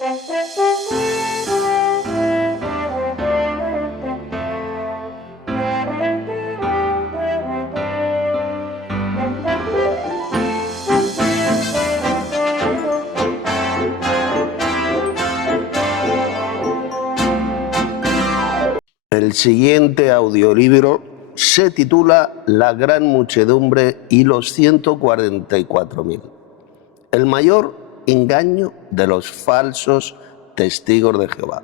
El siguiente audiolibro se titula La gran muchedumbre y los 144.000. El mayor engaño de los falsos testigos de Jehová.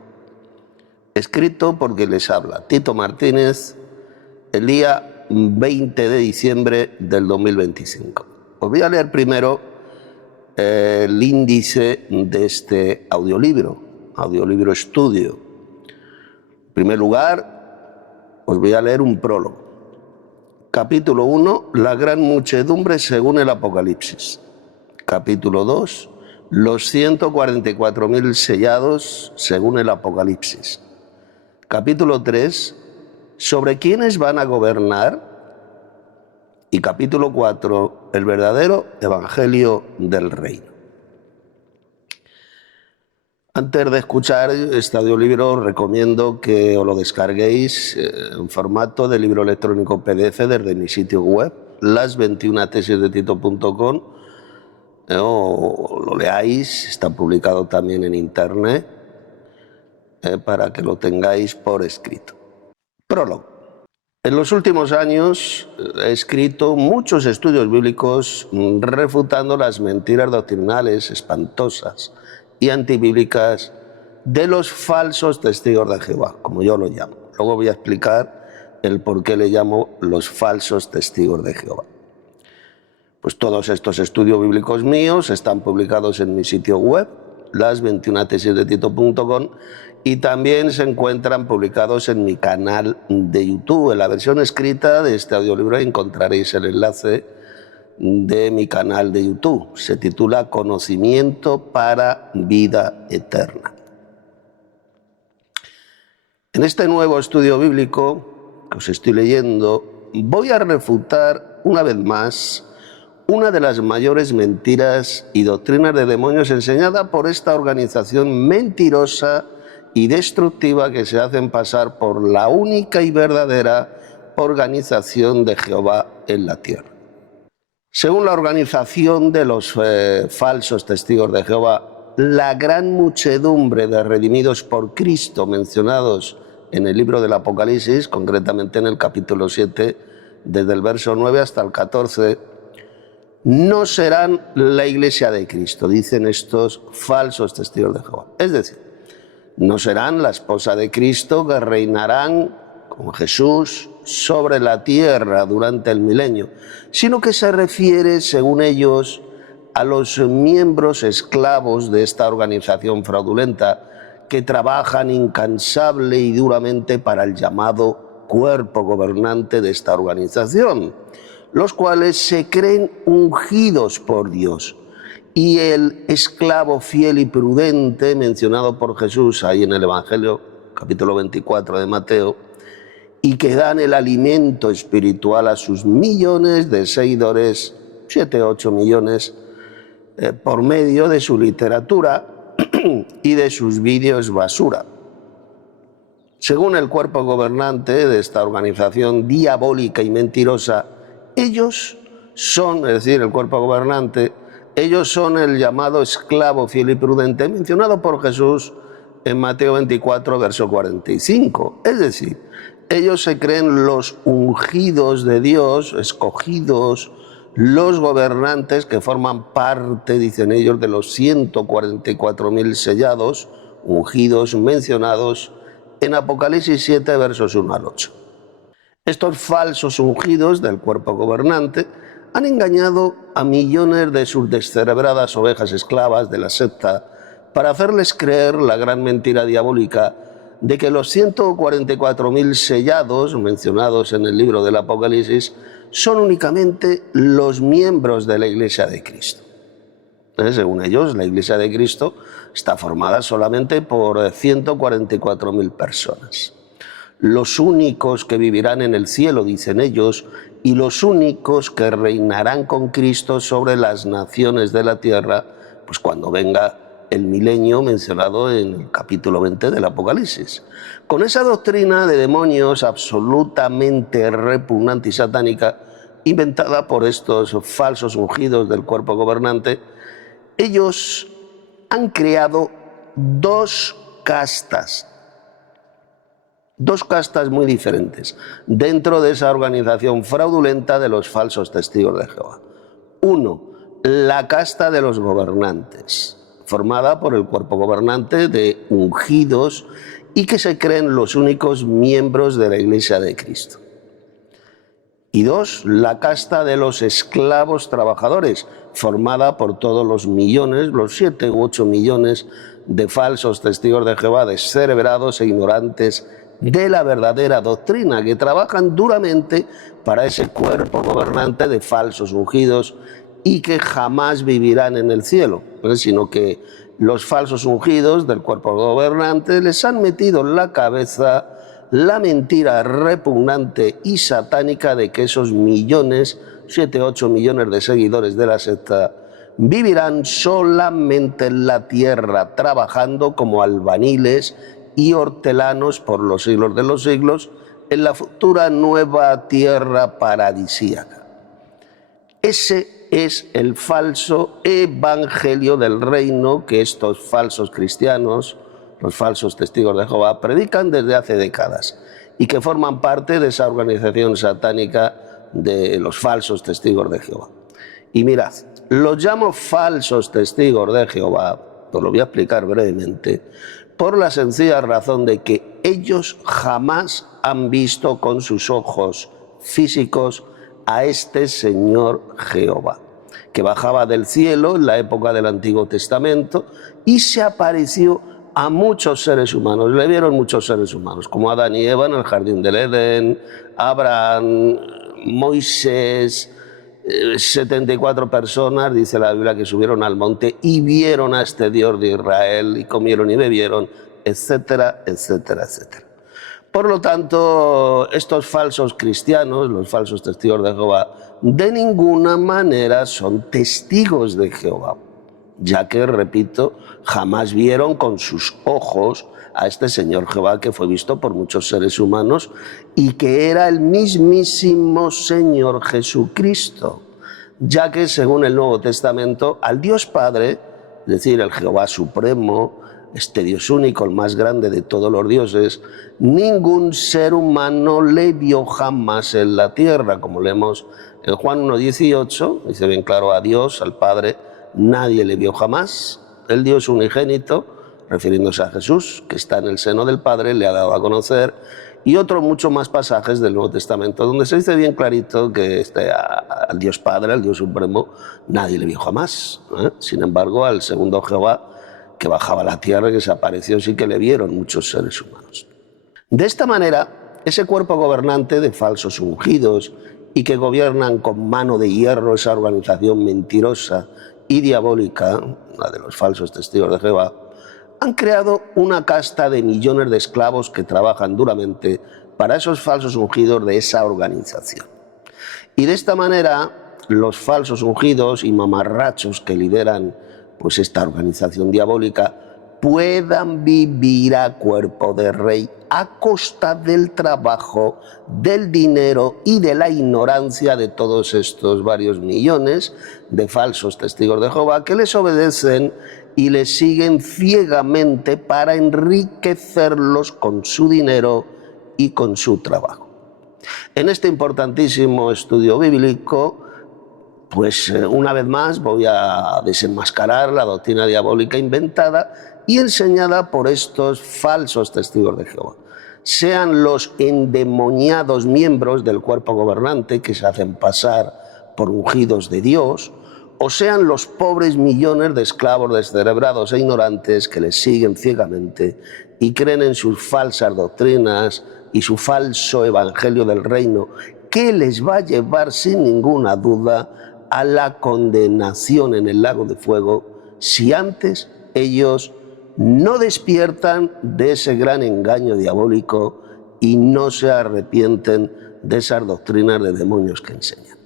Escrito por quien les habla, Tito Martínez, el día 20 de diciembre del 2025. Os voy a leer primero el índice de este audiolibro estudio. En primer lugar, os voy a leer un prólogo. Capítulo 1, la gran muchedumbre según el Apocalipsis. Capítulo 2, los 144.000 sellados según el Apocalipsis. Capítulo 3, sobre quiénes van a gobernar. Y capítulo 4, el verdadero evangelio del reino. Antes de escuchar este audiolibro, recomiendo que os lo descarguéis en formato de libro electrónico PDF desde mi sitio web, las21tesisdetito.com, o lo leáis, está publicado también en internet, para que lo tengáis por escrito. Prólogo. En los últimos años he escrito muchos estudios bíblicos refutando las mentiras doctrinales espantosas y antibíblicas de los falsos testigos de Jehová, como yo lo llamo. Luego voy a explicar el por qué le llamo los falsos testigos de Jehová. Pues todos estos estudios bíblicos míos están publicados en mi sitio web, las21tesisdetito.com, y también se encuentran publicados en mi canal de YouTube. En la versión escrita de este audiolibro encontraréis el enlace de mi canal de YouTube. Se titula Conocimiento para Vida Eterna. En este nuevo estudio bíblico que os estoy leyendo, voy a refutar una vez más una de las mayores mentiras y doctrinas de demonios enseñada por esta organización mentirosa y destructiva que se hacen pasar por la única y verdadera organización de Jehová en la tierra. Según la organización de los falsos testigos de Jehová, la gran muchedumbre de redimidos por Cristo mencionados en el libro del Apocalipsis, concretamente en el capítulo 7, desde el verso 9 hasta el 14, no serán la iglesia de Cristo, dicen estos falsos testigos de Jehová. Es decir, no serán la esposa de Cristo que reinarán con Jesús sobre la tierra durante el milenio, sino que se refiere, según ellos, a los miembros esclavos de esta organización fraudulenta que trabajan incansable y duramente para el llamado cuerpo gobernante de esta organización, los cuales se creen ungidos por Dios. Y el esclavo fiel y prudente mencionado por Jesús ahí en el Evangelio, capítulo 24 de Mateo, y que dan el alimento espiritual a sus millones de seguidores, 7, 8 millones, por medio de su literatura y de sus vídeos basura. Según el cuerpo gobernante de esta organización diabólica y mentirosa, ellos son, es decir, el cuerpo gobernante, ellos son el llamado esclavo fiel y prudente mencionado por Jesús en Mateo 24, verso 45. Es decir, ellos se creen los ungidos de Dios, escogidos, los gobernantes que forman parte, dicen ellos, de los 144.000 sellados, ungidos, mencionados en Apocalipsis 7, versos 1 al 8. Estos falsos ungidos del cuerpo gobernante han engañado a millones de sus descerebradas ovejas esclavas de la secta para hacerles creer la gran mentira diabólica de que los 144.000 sellados mencionados en el libro del Apocalipsis son únicamente los miembros de la Iglesia de Cristo. Según ellos, la Iglesia de Cristo está formada solamente por 144.000 personas. Los únicos que vivirán en el cielo, dicen ellos, y los únicos que reinarán con Cristo sobre las naciones de la tierra, pues cuando venga el milenio mencionado en el capítulo 20 del Apocalipsis. Con esa doctrina de demonios absolutamente repugnante y satánica, inventada por estos falsos ungidos del cuerpo gobernante, ellos han creado dos castas muy diferentes dentro de esa organización fraudulenta de los falsos testigos de Jehová. Uno, la casta de los gobernantes, formada por el cuerpo gobernante de ungidos y que se creen los únicos miembros de la Iglesia de Cristo. Y dos, la casta de los esclavos trabajadores, formada por todos los millones, los 7 u 8 millones de falsos testigos de Jehová, descerebrados e ignorantes de la verdadera doctrina, que trabajan duramente para ese cuerpo gobernante de falsos ungidos y que jamás vivirán en el cielo, sino que los falsos ungidos del cuerpo gobernante les han metido en la cabeza la mentira repugnante y satánica de que esos millones, 7 u 8 millones de seguidores de la secta, vivirán solamente en la tierra, trabajando como albaniles y hortelanos por los siglos de los siglos en la futura nueva tierra paradisíaca. Ese es el falso evangelio del reino que estos falsos cristianos, los falsos testigos de Jehová, predican desde hace décadas y que forman parte de esa organización satánica de los falsos testigos de Jehová. Y mirad, los llamo falsos testigos de Jehová, os lo voy a explicar brevemente, por la sencilla razón de que ellos jamás han visto con sus ojos físicos a este Señor Jehová, que bajaba del cielo en la época del Antiguo Testamento y se apareció a muchos seres humanos. Le vieron muchos seres humanos, como Adán y Eva en el jardín del Edén, Abraham, Moisés, 74 personas, dice la Biblia, que subieron al monte y vieron a este Dios de Israel y comieron y bebieron, etcétera, etcétera, etcétera. Por lo tanto, estos falsos cristianos, los falsos testigos de Jehová, de ninguna manera son testigos de Jehová, ya que, repito, jamás vieron con sus ojos a este Señor Jehová, que fue visto por muchos seres humanos y que era el mismísimo Señor Jesucristo, ya que, según el Nuevo Testamento, al Dios Padre, es decir, el Jehová Supremo, este Dios único, el más grande de todos los dioses, ningún ser humano le vio jamás en la tierra, como leemos en Juan 1:18, dice bien claro: a Dios, al Padre, nadie le vio jamás. El Dios unigénito, refiriéndose a Jesús, que está en el seno del Padre, le ha dado a conocer, y otros muchos más pasajes del Nuevo Testamento, donde se dice bien clarito que al Dios Padre, al Dios Supremo, nadie le vio jamás. Sin embargo, al segundo Jehová, que bajaba a la tierra, que se apareció, sí que le vieron muchos seres humanos. De esta manera, ese cuerpo gobernante de falsos ungidos y que gobiernan con mano de hierro esa organización mentirosa y diabólica, la de los falsos testigos de Jehová, han creado una casta de millones de esclavos que trabajan duramente para esos falsos ungidos de esa organización. Y de esta manera, los falsos ungidos y mamarrachos que lideran pues esta organización diabólica puedan vivir a cuerpo de rey a costa del trabajo, del dinero y de la ignorancia de todos estos varios millones de falsos testigos de Jehová que les obedecen y les siguen ciegamente para enriquecerlos con su dinero y con su trabajo. En este importantísimo estudio bíblico, pues una vez más voy a desenmascarar la doctrina diabólica inventada y enseñada por estos falsos testigos de Jehová. Sean los endemoniados miembros del cuerpo gobernante que se hacen pasar por ungidos de Dios, o sean los pobres millones de esclavos descerebrados e ignorantes que les siguen ciegamente y creen en sus falsas doctrinas y su falso evangelio del reino, que les va a llevar sin ninguna duda a la condenación en el lago de fuego si antes ellos no despiertan de ese gran engaño diabólico y no se arrepienten de esas doctrinas de demonios que enseñan.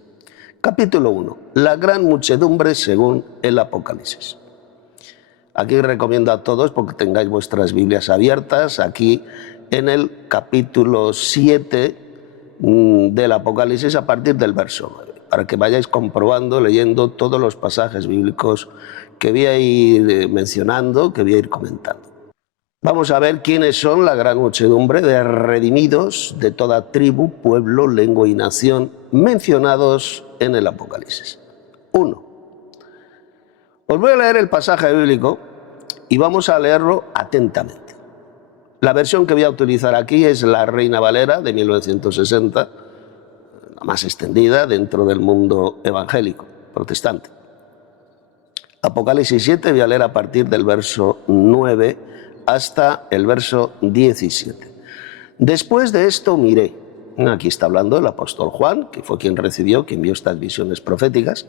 Capítulo 1. La gran muchedumbre según el Apocalipsis. Aquí recomiendo a todos, porque tengáis vuestras Biblias abiertas, aquí en el capítulo 7 del Apocalipsis a partir del verso 9, para que vayáis comprobando, leyendo todos los pasajes bíblicos que voy a ir mencionando, que voy a ir comentando. Vamos a ver quiénes son la gran muchedumbre de redimidos de toda tribu, pueblo, lengua y nación mencionados en el Apocalipsis. 1. Os voy a leer el pasaje bíblico y vamos a leerlo atentamente. La versión que voy a utilizar aquí es la Reina Valera de 1960, la más extendida dentro del mundo evangélico, protestante. Apocalipsis 7 voy a leer a partir del verso 9 hasta el verso 17. Después de esto miré. Aquí está hablando el apóstol Juan, que fue quien vio estas visiones proféticas.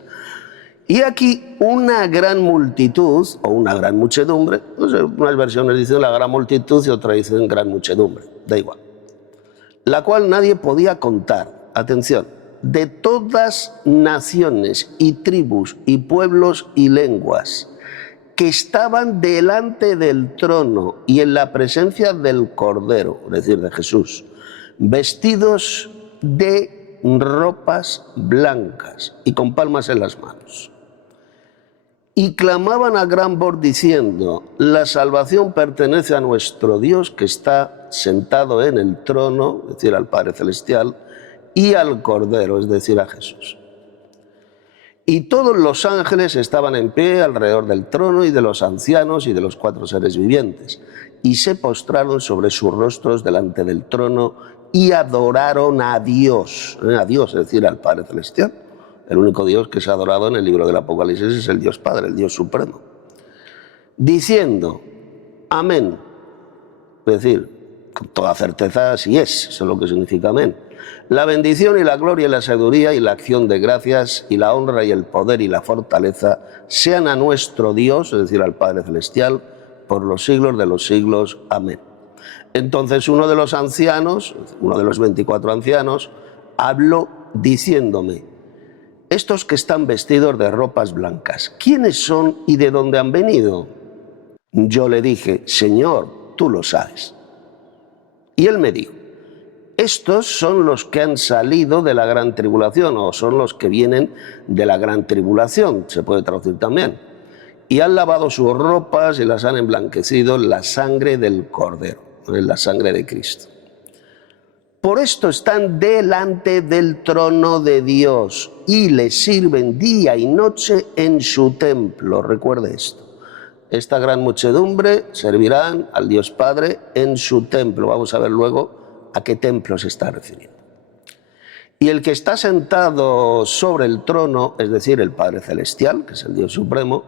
Y aquí una gran multitud, o una gran muchedumbre, no sé, unas versiones dicen la gran multitud y otras dicen gran muchedumbre, da igual, la cual nadie podía contar, atención, de todas naciones y tribus y pueblos y lenguas, que estaban delante del trono y en la presencia del Cordero, es decir, de Jesús, vestidos de ropas blancas y con palmas en las manos. Y clamaban a gran voz diciendo: la salvación pertenece a nuestro Dios que está sentado en el trono, es decir, al Padre Celestial, y al Cordero, es decir, a Jesús. Y todos los ángeles estaban en pie alrededor del trono y de los ancianos y de los 4 seres vivientes, y se postraron sobre sus rostros delante del trono y adoraron a Dios, es decir, al Padre Celestial. El único Dios que se ha adorado en el libro del Apocalipsis es el Dios Padre, el Dios Supremo, diciendo: amén, es decir, con toda certeza así es, eso es lo que significa amén. La bendición y la gloria y la sabiduría y la acción de gracias y la honra y el poder y la fortaleza sean a nuestro Dios, es decir, al Padre Celestial, por los siglos de los siglos. Amén. Entonces uno de los ancianos, uno de los 24 ancianos, habló diciéndome: estos que están vestidos de ropas blancas, ¿quiénes son y de dónde han venido? Yo le dije: Señor, tú lo sabes. Y él me dijo: estos son los que han salido de la gran tribulación, o son los que vienen de la gran tribulación, se puede traducir también, y han lavado sus ropas y las han emblanquecido en la sangre del Cordero, en la sangre de Cristo. Por esto están delante del trono de Dios y le sirven día y noche en su templo. Recuerde esto. Esta gran muchedumbre servirán al Dios Padre en su templo. Vamos a ver luego a qué templo se está refiriendo. Y el que está sentado sobre el trono, es decir, el Padre Celestial, que es el Dios Supremo,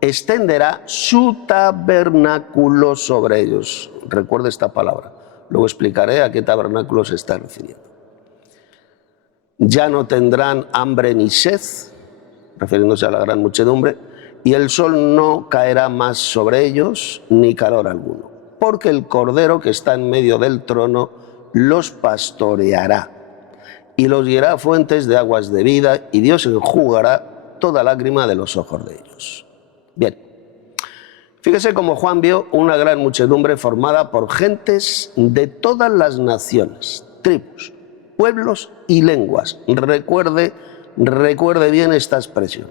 extenderá su tabernáculo sobre ellos. Recuerde esta palabra. Luego explicaré a qué tabernáculo se está refiriendo. Ya no tendrán hambre ni sed, refiriéndose a la gran muchedumbre, y el sol no caerá más sobre ellos, ni calor alguno, porque el Cordero que está en medio del trono los pastoreará y los guiará a fuentes de aguas de vida, y Dios enjugará toda lágrima de los ojos de ellos. Bien. Fíjese cómo Juan vio una gran muchedumbre formada por gentes de todas las naciones, tribus, pueblos y lenguas. Recuerde bien esta expresión.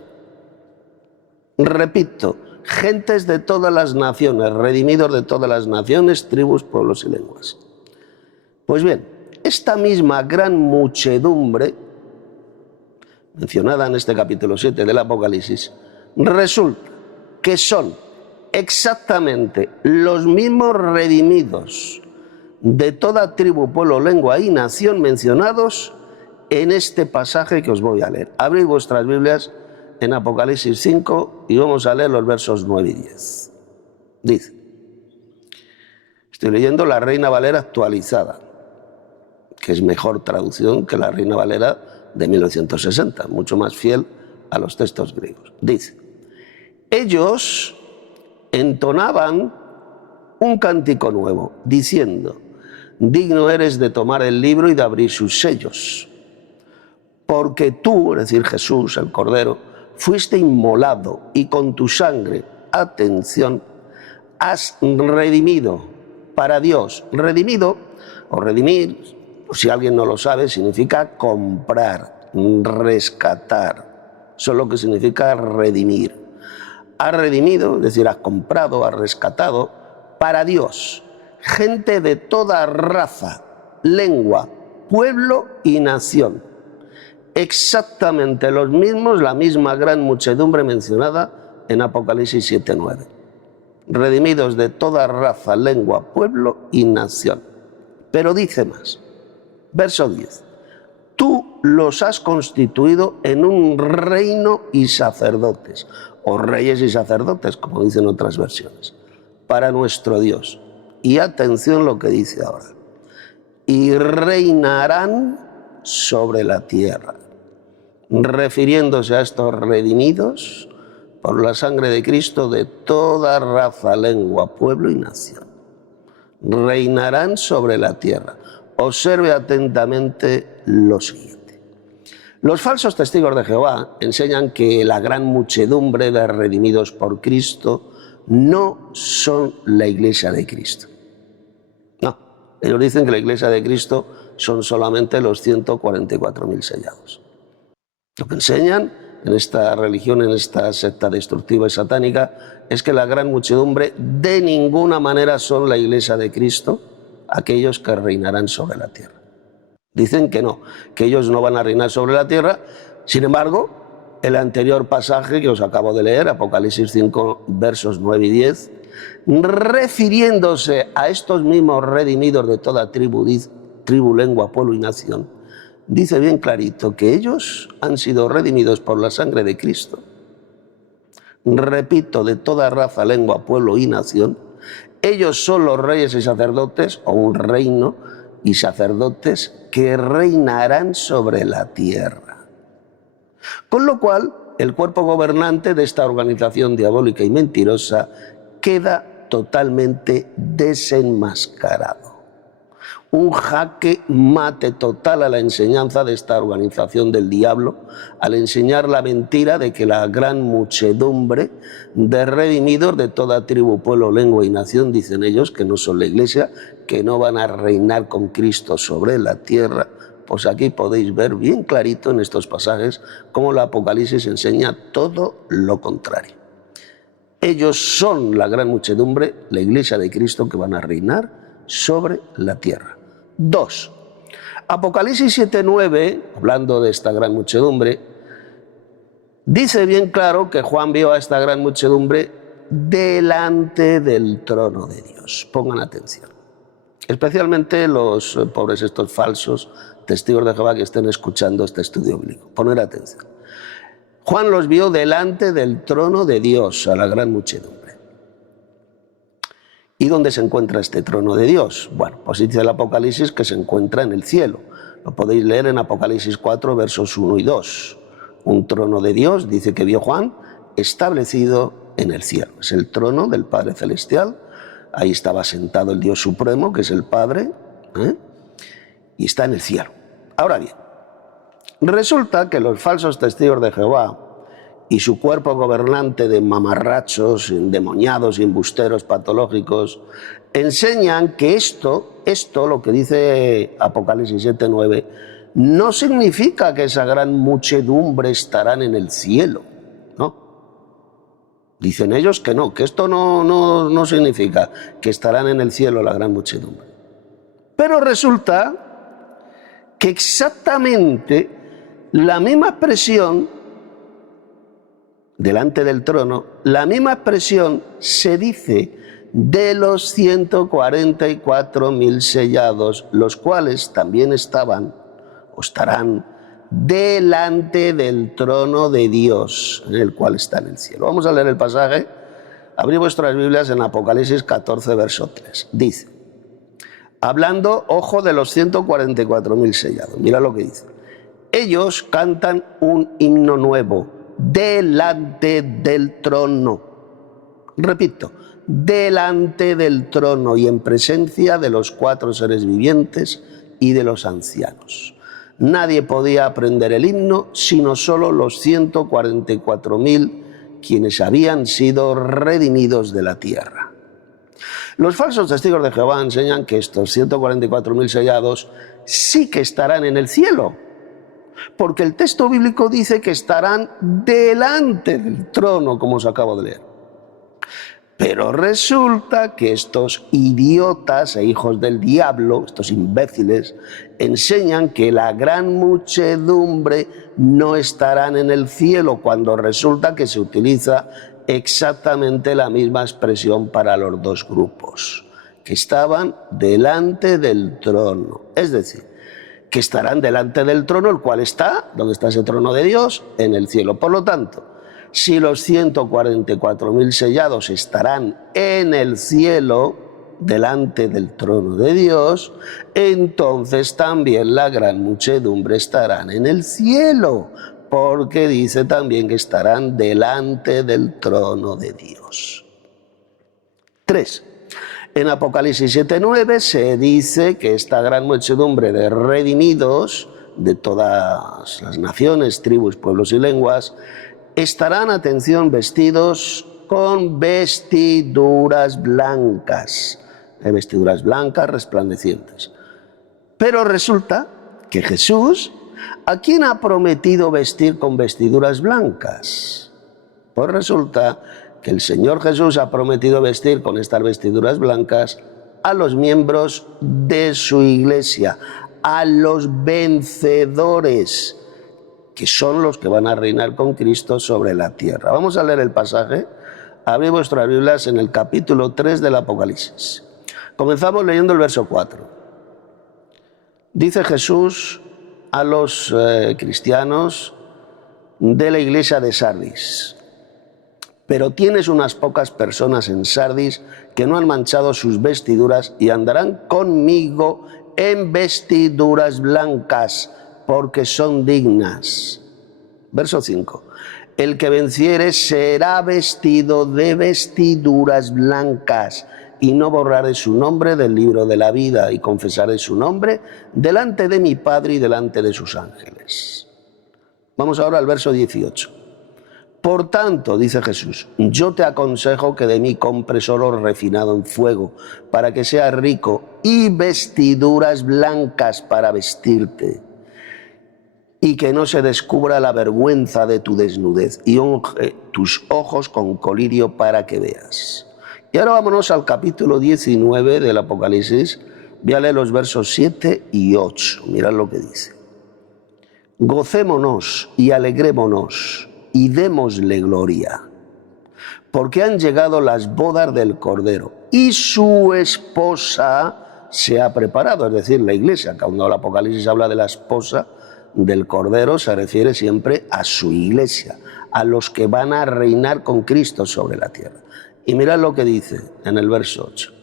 Repito, gentes de todas las naciones, redimidos de todas las naciones, tribus, pueblos y lenguas. Pues bien, esta misma gran muchedumbre, mencionada en este capítulo 7 del Apocalipsis, resulta que son exactamente los mismos redimidos de toda tribu, pueblo, lengua y nación mencionados en este pasaje que os voy a leer. Abrid vuestras Biblias en Apocalipsis 5 y vamos a leer los versos 9 y 10. Dice, estoy leyendo la Reina Valera actualizada, que es mejor traducción que la Reina Valera de 1960, mucho más fiel a los textos griegos. Dice, ellos entonaban un cántico nuevo, diciendo, digno eres de tomar el libro y de abrir sus sellos, porque tú, es decir, Jesús, el Cordero, fuiste inmolado y con tu sangre, atención, has redimido para Dios. Redimido o redimir, por si alguien no lo sabe, significa comprar, rescatar. Eso es lo que significa redimir. Has redimido, es decir, has comprado, has rescatado para Dios. Gente de toda raza, lengua, pueblo y nación. Exactamente los mismos, la misma gran muchedumbre mencionada en Apocalipsis 7:9. Redimidos de toda raza, lengua, pueblo y nación. Pero dice más, verso 10. Tú los has constituido en un reino y sacerdotes, o reyes y sacerdotes, como dicen otras versiones, para nuestro Dios. Y atención lo que dice ahora. Y reinarán sobre la tierra. Refiriéndose a estos redimidos por la sangre de Cristo de toda raza, lengua, pueblo y nación. Reinarán sobre la tierra. Observe atentamente lo siguiente. Los falsos testigos de Jehová enseñan que la gran muchedumbre de redimidos por Cristo no son la iglesia de Cristo. No, ellos dicen que la iglesia de Cristo son solamente los 144.000 sellados. Lo que enseñan en esta religión, en esta secta destructiva y satánica, es que la gran muchedumbre de ninguna manera son la iglesia de Cristo, aquellos que reinarán sobre la tierra. Dicen que no, que ellos no van a reinar sobre la tierra. Sin embargo, el anterior pasaje que os acabo de leer, Apocalipsis 5, versos 9 y 10, refiriéndose a estos mismos redimidos de toda tribu, lengua, pueblo y nación, dice bien clarito que ellos han sido redimidos por la sangre de Cristo. Repito, de toda raza, lengua, pueblo y nación. Ellos son los reyes y sacerdotes, o un reino y sacerdotes que reinarán sobre la tierra. Con lo cual, el cuerpo gobernante de esta organización diabólica y mentirosa queda totalmente desenmascarado. Un jaque mate total a la enseñanza de esta organización del diablo, al enseñar la mentira de que la gran muchedumbre de redimidos de toda tribu, pueblo, lengua y nación, dicen ellos, que no son la iglesia, que no van a reinar con Cristo sobre la tierra. Pues aquí podéis ver bien clarito en estos pasajes cómo el Apocalipsis enseña todo lo contrario. Ellos son la gran muchedumbre, la iglesia de Cristo, que van a reinar sobre la tierra. 2. Apocalipsis 7:9, hablando de esta gran muchedumbre, dice bien claro que Juan vio a esta gran muchedumbre delante del trono de Dios. Pongan atención. Especialmente los pobres estos falsos testigos de Jehová que estén escuchando este estudio bíblico. Poner atención. Juan los vio delante del trono de Dios, a la gran muchedumbre. ¿Y dónde se encuentra este trono de Dios? Bueno, pues dice el Apocalipsis que se encuentra en el cielo. Lo podéis leer en Apocalipsis 4, versos 1 y 2. Un trono de Dios, dice que vio Juan, establecido en el cielo. Es el trono del Padre Celestial. Ahí estaba sentado el Dios Supremo, que es el Padre, y está en el cielo. Ahora bien, resulta que los falsos testigos de Jehová y su cuerpo gobernante de mamarrachos, endemoniados y embusteros patológicos, enseñan que esto, lo que dice Apocalipsis 7:9, no significa que esa gran muchedumbre estarán en el cielo, ¿no? Dicen ellos que no, que esto no significa que estarán en el cielo la gran muchedumbre. Pero resulta que exactamente la misma expresión delante del trono, la misma expresión se dice de los 144.000 sellados, los cuales también estaban o estarán delante del trono de Dios, en el cual está en el cielo. Vamos a leer el pasaje. Abrid vuestras Biblias en Apocalipsis 14, verso 3. Dice, hablando, ojo, de los 144.000 sellados. Mira lo que dice. Ellos cantan un himno nuevo delante del trono. Repito, delante del trono y en presencia de los 4 seres vivientes y de los ancianos. Nadie podía aprender el himno sino solo los 144.000 quienes habían sido redimidos de la tierra. Los falsos testigos de Jehová enseñan que estos 144.000 sellados sí que estarán en el cielo, porque el texto bíblico dice que estarán delante del trono, como os acabo de leer. Pero resulta que estos idiotas e hijos del diablo, estos imbéciles, enseñan que la gran muchedumbre no estarán en el cielo, cuando resulta que se utiliza exactamente la misma expresión para los dos grupos, que estaban delante del trono. Es decir, que estarán delante del trono, el cual está, ¿dónde está ese trono de Dios? En el cielo. Por lo tanto, si los 144.000 sellados estarán en el cielo, delante del trono de Dios, entonces también la gran muchedumbre estarán en el cielo, porque dice también que estarán delante del trono de Dios. 3. En Apocalipsis 7:9 se dice que esta gran muchedumbre de redimidos de todas las naciones, tribus, pueblos y lenguas estarán, atención, vestidos con vestiduras blancas. Vestiduras blancas resplandecientes. Pero resulta que Jesús, ¿a quién ha prometido vestir con vestiduras blancas? Pues resulta que el Señor Jesús ha prometido vestir con estas vestiduras blancas a los miembros de su iglesia, a los vencedores, que son los que van a reinar con Cristo sobre la tierra. Vamos a leer el pasaje. Abrid vuestras Biblias en el capítulo 3 del Apocalipsis. Comenzamos leyendo el verso 4. Dice Jesús a los cristianos de la iglesia de Sardis: pero tienes unas pocas personas en Sardis que no han manchado sus vestiduras y andarán conmigo en vestiduras blancas, porque son dignas. Verso 5. El que venciere será vestido de vestiduras blancas, y no borraré su nombre del libro de la vida, y confesaré su nombre delante de mi Padre y delante de sus ángeles. Vamos ahora al verso 18. Por tanto, dice Jesús, yo te aconsejo que de mí compres oro refinado en fuego, para que seas rico, y vestiduras blancas para vestirte, y que no se descubra la vergüenza de tu desnudez, y unge tus ojos con colirio para que veas. Y ahora vámonos al capítulo 19 del Apocalipsis. Voy a leer los versos 7 y 8. Mirad lo que dice. Gocémonos y alegrémonos y démosle gloria, porque han llegado las bodas del Cordero y su esposa se ha preparado, es decir, la iglesia. Cuando el Apocalipsis habla de la esposa del Cordero, se refiere siempre a su iglesia, a los que van a reinar con Cristo sobre la tierra. Y mirad lo que dice en el verso 8.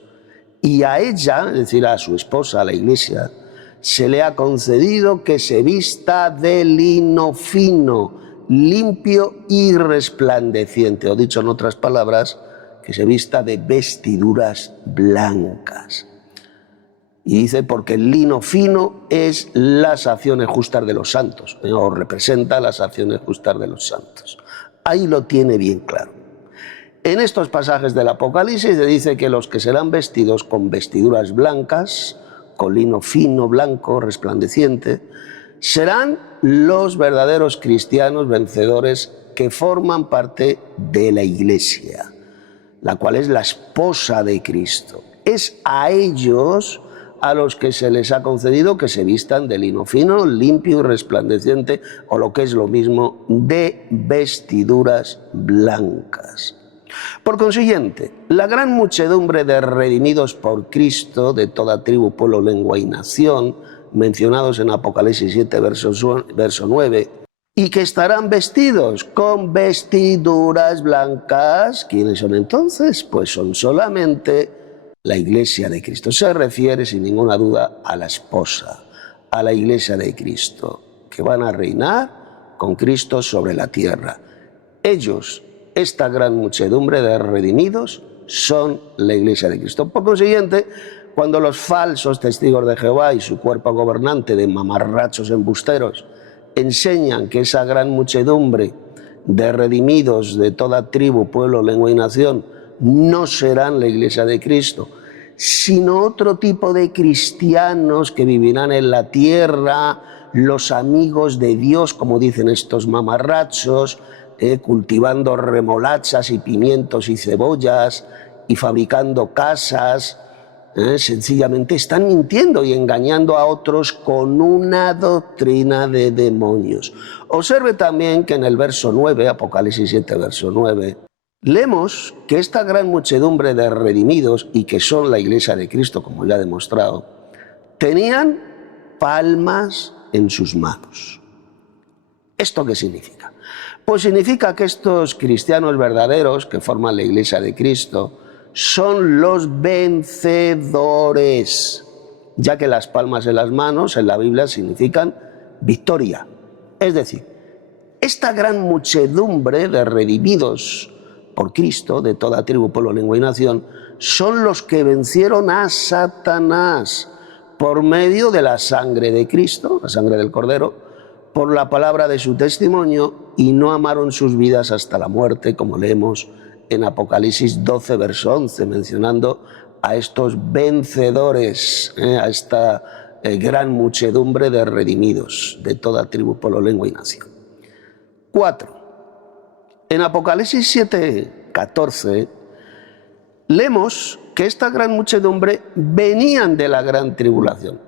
Y a ella, es decir, a su esposa, a la iglesia, se le ha concedido que se vista de lino fino, limpio y resplandeciente, o dicho en otras palabras, que se vista de vestiduras blancas. Y dice, porque el lino fino es las acciones justas de los santos, o representa las acciones justas de los santos. Ahí lo tiene bien claro. En estos pasajes del Apocalipsis se dice que los que serán vestidos con vestiduras blancas, con lino fino, blanco, resplandeciente, serán los verdaderos cristianos vencedores que forman parte de la iglesia, la cual es la esposa de Cristo. Es a ellos a los que se les ha concedido que se vistan de lino fino, limpio y resplandeciente, o lo que es lo mismo, de vestiduras blancas. Por consiguiente, la gran muchedumbre de redimidos por Cristo de toda tribu, pueblo, lengua y nación, mencionados en Apocalipsis 7, verso 9, y que estarán vestidos con vestiduras blancas, ¿quiénes son entonces? Pues son solamente la iglesia de Cristo. Se refiere sin ninguna duda a la esposa, a la iglesia de Cristo, que van a reinar con Cristo sobre la tierra. Ellos, esta gran muchedumbre de redimidos, son la iglesia de Cristo. Por consiguiente, cuando los falsos testigos de Jehová y su cuerpo gobernante de mamarrachos embusteros enseñan que esa gran muchedumbre de redimidos de toda tribu, pueblo, lengua y nación no serán la Iglesia de Cristo, sino otro tipo de cristianos que vivirán en la tierra, los amigos de Dios, como dicen estos mamarrachos, cultivando remolachas y pimientos y cebollas y fabricando casas. Sencillamente están mintiendo y engañando a otros con una doctrina de demonios. Observe también que en el verso 9, Apocalipsis 7, verso 9, leemos que esta gran muchedumbre de redimidos, y que son la Iglesia de Cristo, como ya he demostrado, tenían palmas en sus manos. ¿Esto qué significa? Pues significa que estos cristianos verdaderos que forman la Iglesia de Cristo son los vencedores, ya que las palmas en las manos en la Biblia significan victoria. Es decir, esta gran muchedumbre de redimidos por Cristo, de toda tribu, pueblo, lengua y nación, son los que vencieron a Satanás por medio de la sangre de Cristo, la sangre del Cordero, por la palabra de su testimonio, y no amaron sus vidas hasta la muerte, como leemos en Apocalipsis 12, verso 11, mencionando a estos vencedores, a esta gran muchedumbre de redimidos de toda tribu, pueblo, lengua y nación. 4. En Apocalipsis 7, 14, leemos que esta gran muchedumbre venían de la gran tribulación.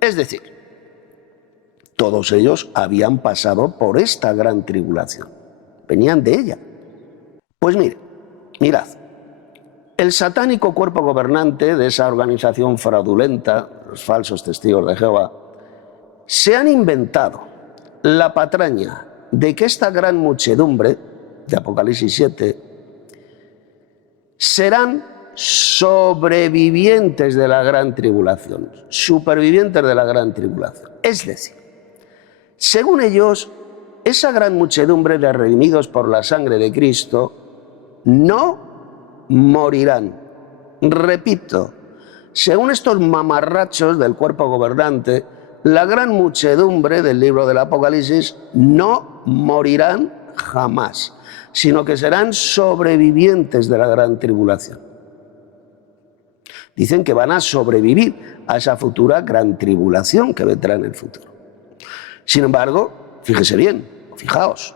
Es decir, todos ellos habían pasado por esta gran tribulación. Venían de ella. Pues mirad, el satánico cuerpo gobernante de esa organización fraudulenta, los falsos testigos de Jehová, se han inventado la patraña de que esta gran muchedumbre de Apocalipsis 7 serán sobrevivientes de la gran tribulación, supervivientes de la gran tribulación. Es decir, según ellos, esa gran muchedumbre de redimidos por la sangre de Cristo no morirán. Repito, según estos mamarrachos del cuerpo gobernante, la gran muchedumbre del libro del Apocalipsis no morirán jamás, sino que serán sobrevivientes de la gran tribulación. Dicen que van a sobrevivir a esa futura gran tribulación que vendrá en el futuro. Sin embargo, fíjese bien, fijaos,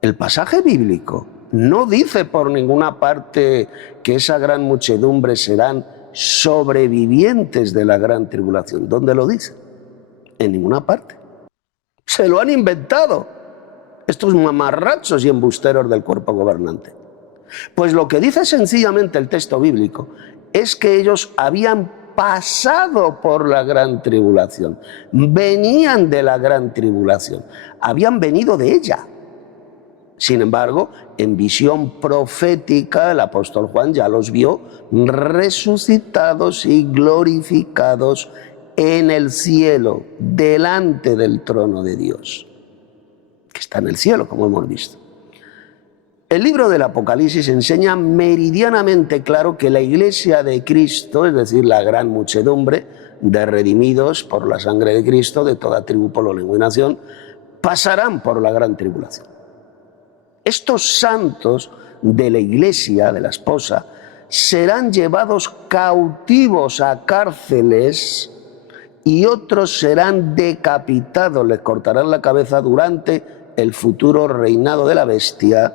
el pasaje bíblico no dice por ninguna parte que esa gran muchedumbre serán sobrevivientes de la gran tribulación. ¿Dónde lo dice? En ninguna parte. Se lo han inventado estos mamarrachos y embusteros del cuerpo gobernante. Pues lo que dice sencillamente el texto bíblico es que ellos habían pasado por la gran tribulación, venían de la gran tribulación, habían venido de ella. Sin embargo, en visión profética, el apóstol Juan ya los vio resucitados y glorificados en el cielo, delante del trono de Dios, que está en el cielo, como hemos visto. El libro del Apocalipsis enseña meridianamente claro que la Iglesia de Cristo, es decir, la gran muchedumbre de redimidos por la sangre de Cristo, de toda tribu, pueblo, lengua y nación, pasarán por la gran tribulación. Estos santos de la Iglesia, de la esposa, serán llevados cautivos a cárceles y otros serán decapitados, les cortarán la cabeza durante el futuro reinado de la bestia,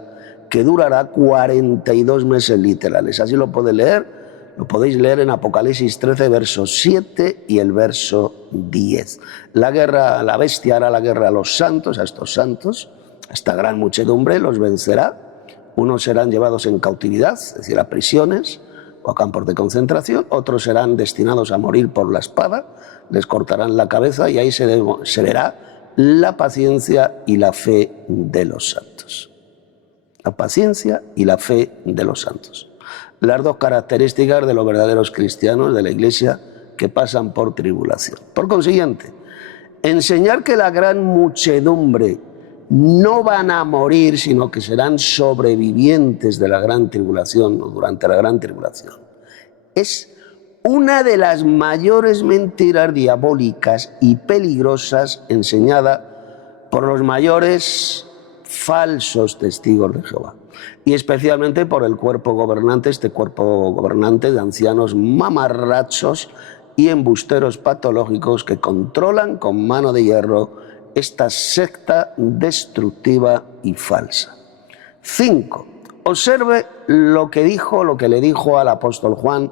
que durará 42 meses literales. Así lo podéis leer en Apocalipsis 13, verso 7 y el verso 10. La bestia hará la guerra a los santos, a estos santos, a esta gran muchedumbre, los vencerá. Unos serán llevados en cautividad, es decir, a prisiones o a campos de concentración, otros serán destinados a morir por la espada, les cortarán la cabeza y ahí se verá la paciencia y la fe de los santos. La paciencia y la fe de los santos. Las dos características de los verdaderos cristianos de la Iglesia que pasan por tribulación. Por consiguiente, enseñar que la gran muchedumbre no van a morir, sino que serán sobrevivientes de la gran tribulación o durante la gran tribulación, es una de las mayores mentiras diabólicas y peligrosas enseñada por los mayores falsos testigos de Jehová. y especialmente por el cuerpo gobernante, este cuerpo gobernante de ancianos mamarrachos y embusteros patológicos que controlan con mano de hierro esta secta destructiva y falsa. 5. Observe lo que le dijo al apóstol Juan,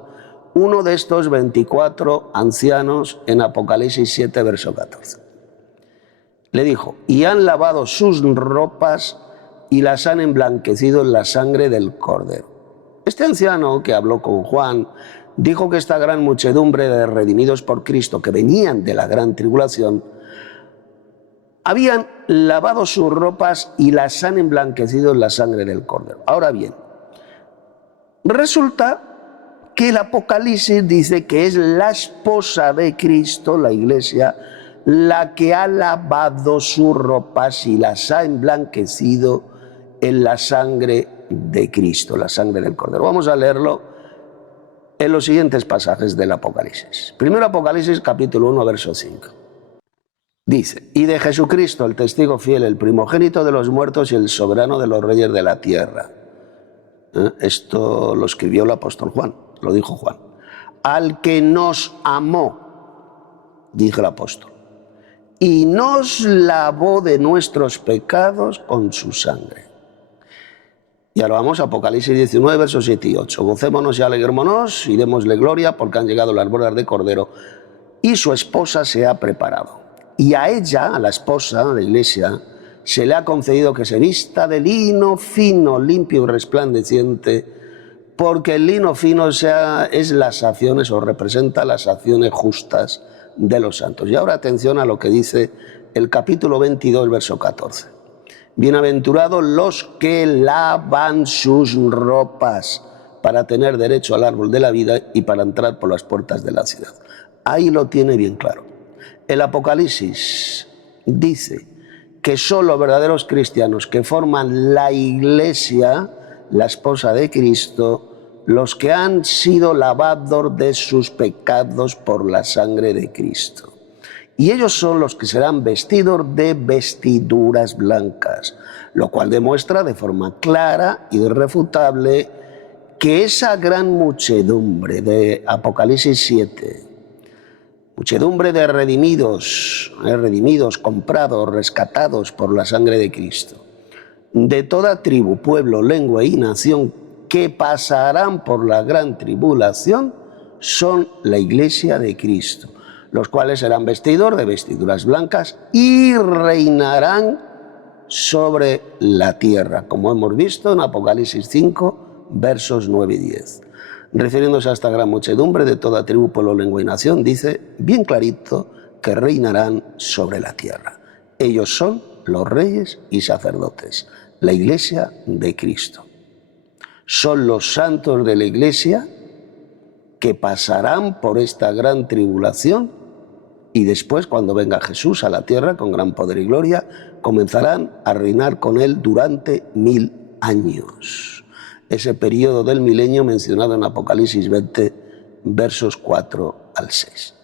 uno de estos 24 ancianos en Apocalipsis 7, verso 14. Le dijo, y han lavado sus ropas y las han emblanquecido en la sangre del Cordero. Este anciano que habló con Juan dijo que esta gran muchedumbre de redimidos por Cristo que venían de la gran tribulación habían lavado sus ropas y las han emblanquecido en la sangre del Cordero. Ahora bien, resulta que el Apocalipsis dice que es la esposa de Cristo, la iglesia, la que ha lavado sus ropas y las ha emblanquecido en la sangre de Cristo, la sangre del Cordero. Vamos a leerlo en los siguientes pasajes del Apocalipsis. Primero Apocalipsis capítulo 1, verso 5. Dice, y de Jesucristo, el testigo fiel, el primogénito de los muertos y el soberano de los reyes de la tierra. Esto lo escribió el apóstol Juan, lo dijo Juan. Al que nos amó, dijo el apóstol, y nos lavó de nuestros pecados con su sangre. Y ahora vamos a Apocalipsis 19, versos 7 y 8. Gocémonos y alegrémonos y démosle gloria porque han llegado las bodas de Cordero y su esposa se ha preparado. Y a ella, a la esposa, a la iglesia, se le ha concedido que se vista de lino fino, limpio y resplandeciente, porque el lino fino es las acciones o representa las acciones justas de los santos. Y ahora atención a lo que dice el capítulo 22, verso 14. Bienaventurados los que lavan sus ropas para tener derecho al árbol de la vida y para entrar por las puertas de la ciudad. Ahí lo tiene bien claro. El Apocalipsis dice que son los verdaderos cristianos que forman la iglesia, la esposa de Cristo, los que han sido lavados de sus pecados por la sangre de Cristo. Y ellos son los que serán vestidos de vestiduras blancas, lo cual demuestra de forma clara y irrefutable que esa gran muchedumbre de Apocalipsis 7, muchedumbre de redimidos, comprados, rescatados por la sangre de Cristo, de toda tribu, pueblo, lengua y nación que pasarán por la gran tribulación, son la iglesia de Cristo, los cuales serán vestidos de vestiduras blancas y reinarán sobre la tierra, como hemos visto en Apocalipsis 5, versos 9 y 10. Refiriéndose a esta gran muchedumbre de toda tribu, pueblo, lengua y nación, dice bien clarito que reinarán sobre la tierra. Ellos son los reyes y sacerdotes, la iglesia de Cristo. Son los santos de la iglesia que pasarán por esta gran tribulación y después, cuando venga Jesús a la tierra con gran poder y gloria, comenzarán a reinar con él durante 1000 años. Ese periodo del milenio mencionado en Apocalipsis 20, versos 4 al 6.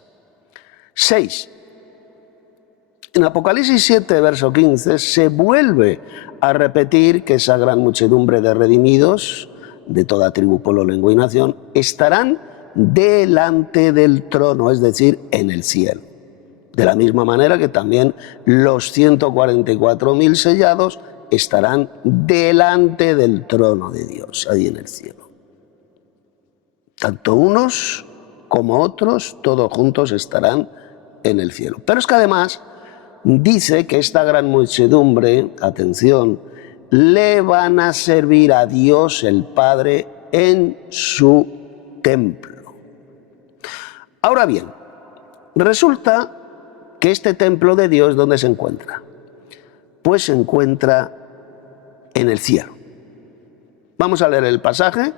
6. En Apocalipsis 7, verso 15, se vuelve a repetir que esa gran muchedumbre de redimidos, de toda tribu, pueblo, lengua y nación, estarán delante del trono, es decir, en el cielo. De la misma manera que también los 144.000 sellados estarán delante del trono de Dios, ahí en el cielo. Tanto unos como otros, todos juntos estarán en el cielo. Pero es que además dice que esta gran muchedumbre, atención, le van a servir a Dios el Padre en su templo. Ahora bien, resulta que este templo de Dios, ¿dónde se encuentra? Pues se encuentra en el cielo. Vamos a leer el pasaje,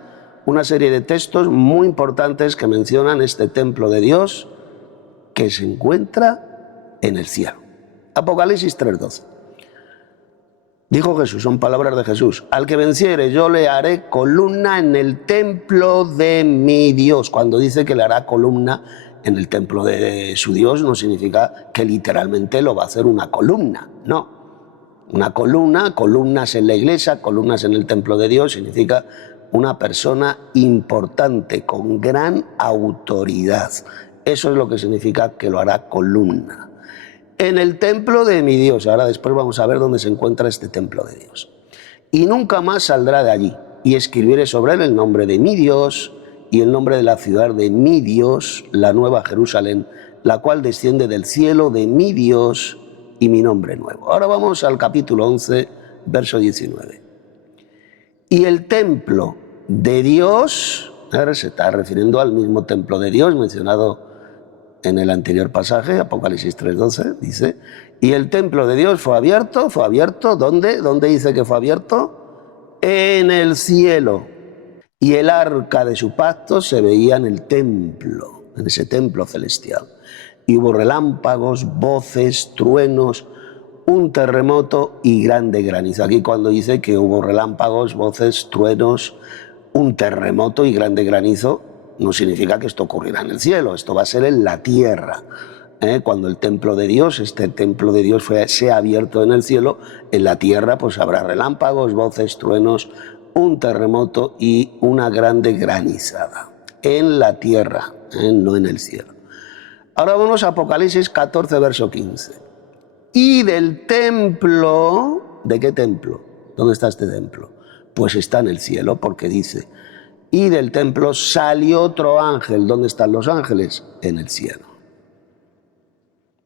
una serie de textos muy importantes que mencionan este templo de Dios que se encuentra en el cielo. Apocalipsis 3:12. Dijo Jesús, son palabras de Jesús, al que venciere yo le haré columna en el templo de mi Dios. Cuando dice que le hará columna en el templo de su Dios, no significa que literalmente lo va a hacer una columna, no. Una columna, columnas en la iglesia, columnas en el templo de Dios, significa una persona importante, con gran autoridad. Eso es lo que significa que lo hará columna. En el templo de mi Dios, ahora después vamos a ver dónde se encuentra este templo de Dios. Y nunca más saldrá de allí, y escribiré sobre él el nombre de mi Dios y el nombre de la ciudad de mi Dios, la nueva Jerusalén, la cual desciende del cielo de mi Dios y mi nombre nuevo. Ahora vamos al capítulo 11, verso 19. Y el templo de Dios, ahora se está refiriendo al mismo templo de Dios mencionado en el anterior pasaje, Apocalipsis 3:12, dice, y el templo de Dios fue abierto, ¿dónde? ¿Dónde dice que fue abierto? En el cielo. Y el arca de su pacto se veía en el templo, en ese templo celestial. Y hubo relámpagos, voces, truenos, un terremoto y grande granizo. Aquí cuando dice que hubo relámpagos, voces, truenos, un terremoto y grande granizo, no significa que esto ocurrirá en el cielo, esto va a ser en la tierra. Cuando el templo de Dios, este templo de Dios sea abierto en el cielo, en la tierra pues habrá relámpagos, voces, truenos, un terremoto y una grande granizada. En la tierra, no en el cielo. Ahora vamos a Apocalipsis 14, verso 15. Y del templo, ¿de qué templo? ¿Dónde está este templo? Pues está en el cielo, porque dice, y del templo salió otro ángel. ¿Dónde están los ángeles? En el cielo.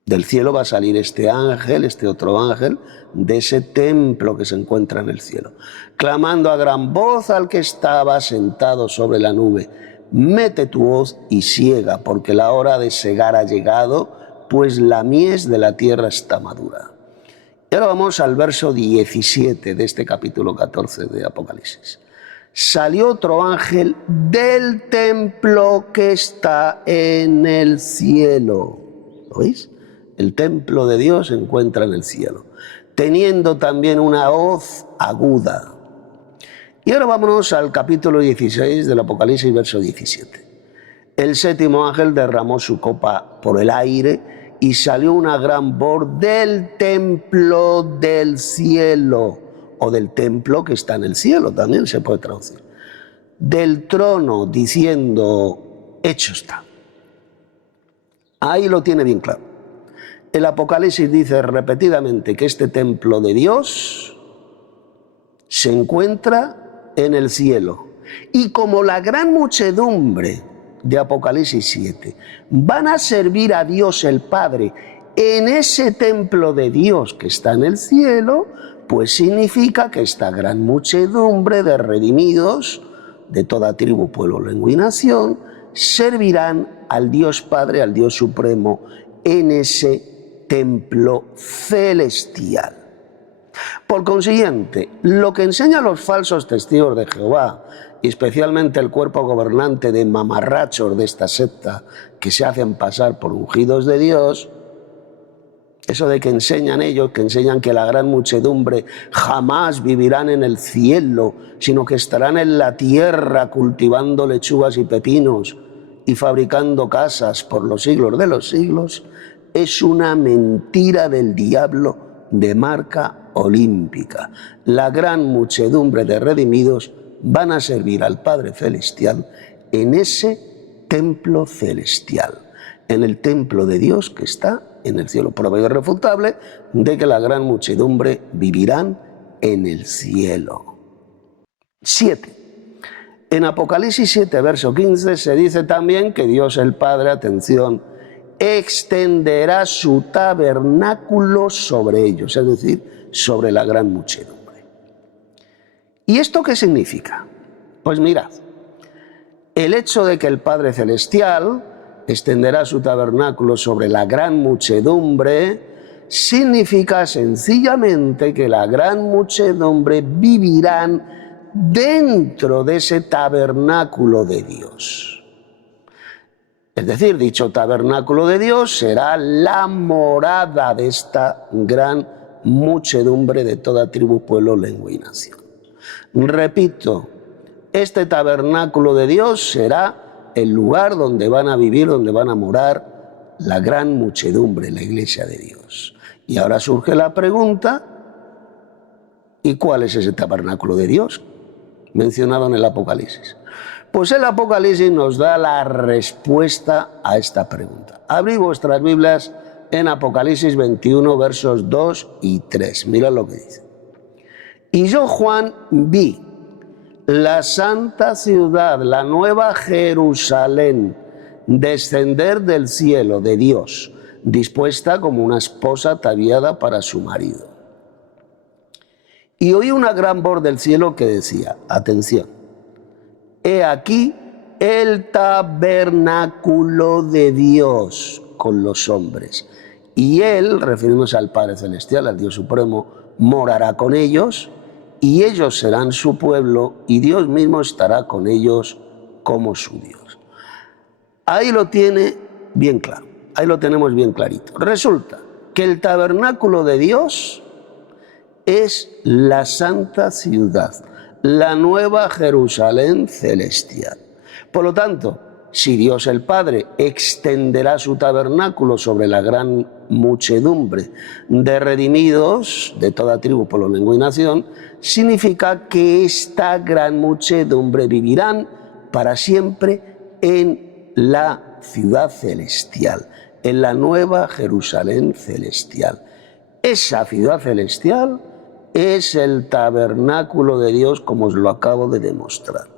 Del cielo va a salir este ángel, este otro ángel, de ese templo que se encuentra en el cielo, clamando a gran voz al que estaba sentado sobre la nube, mete tu hoz y siega, porque la hora de segar ha llegado, pues la mies de la tierra está madura. Y ahora vamos al verso 17 de este capítulo 14 de Apocalipsis. Salió otro ángel del templo que está en el cielo. ¿Lo veis? El templo de Dios se encuentra en el cielo, teniendo también una hoz aguda. Y ahora vámonos al capítulo 16 del Apocalipsis, verso 17. El séptimo ángel derramó su copa por el aire y salió una gran voz del templo del cielo, o del templo que está en el cielo, también se puede traducir, del trono, diciendo, hecho está. Ahí lo tiene bien claro. El Apocalipsis dice repetidamente que este templo de Dios se encuentra en el cielo. Y como la gran muchedumbre de Apocalipsis 7 van a servir a Dios el Padre en ese templo de Dios que está en el cielo, pues significa que esta gran muchedumbre de redimidos de toda tribu, pueblo, lengua y nación servirán al Dios Padre, al Dios Supremo, en ese templo celestial. Por consiguiente, lo que enseñan los falsos testigos de Jehová, y especialmente el cuerpo gobernante de mamarrachos de esta secta que se hacen pasar por ungidos de Dios, eso de que enseñan ellos, que enseñan que la gran muchedumbre jamás vivirán en el cielo, sino que estarán en la tierra cultivando lechugas y pepinos y fabricando casas por los siglos de los siglos, es una mentira del diablo de marca olímpica. La gran muchedumbre de redimidos van a servir al Padre Celestial en ese templo celestial, en el templo de Dios que está en el cielo. Prueba irrefutable de que la gran muchedumbre vivirán en el cielo. 7. En Apocalipsis 7, verso 15, se dice también que Dios el Padre, atención, extenderá su tabernáculo sobre ellos, es decir, sobre la gran muchedumbre. ¿Y esto qué significa? Pues mirad, el hecho de que el Padre Celestial extenderá su tabernáculo sobre la gran muchedumbre significa sencillamente que la gran muchedumbre vivirán dentro de ese tabernáculo de Dios. Es decir, dicho tabernáculo de Dios será la morada de esta gran muchedumbre de toda tribu, pueblo, lengua y nación. Repito, este tabernáculo de Dios será el lugar donde van a vivir, donde van a morar la gran muchedumbre, la iglesia de Dios. Y ahora surge la pregunta, ¿Y cuál es ese tabernáculo de Dios mencionado en el Apocalipsis? Pues el Apocalipsis nos da la respuesta a esta pregunta. Abrid vuestras Biblias en Apocalipsis 21, versos 2 y 3. Mirad lo que dice. Y yo, Juan, vi la santa ciudad, la nueva Jerusalén, descender del cielo de Dios, dispuesta como una esposa ataviada para su marido. Y oí una gran voz del cielo que decía, atención, he aquí el tabernáculo de Dios con los hombres. Y Él, refiriéndose al Padre Celestial, al Dios Supremo, morará con ellos y ellos serán su pueblo y Dios mismo estará con ellos como su Dios. Ahí lo tiene bien claro, ahí lo tenemos bien clarito. Resulta que el tabernáculo de Dios es la santa ciudad, la nueva Jerusalén celestial. Por lo tanto, si Dios el Padre extenderá su tabernáculo sobre la gran muchedumbre de redimidos de toda tribu, pueblo, lengua y nación, significa que esta gran muchedumbre vivirán para siempre en la ciudad celestial, en la nueva Jerusalén celestial. Esa ciudad celestial es el tabernáculo de Dios, como os lo acabo de demostrar.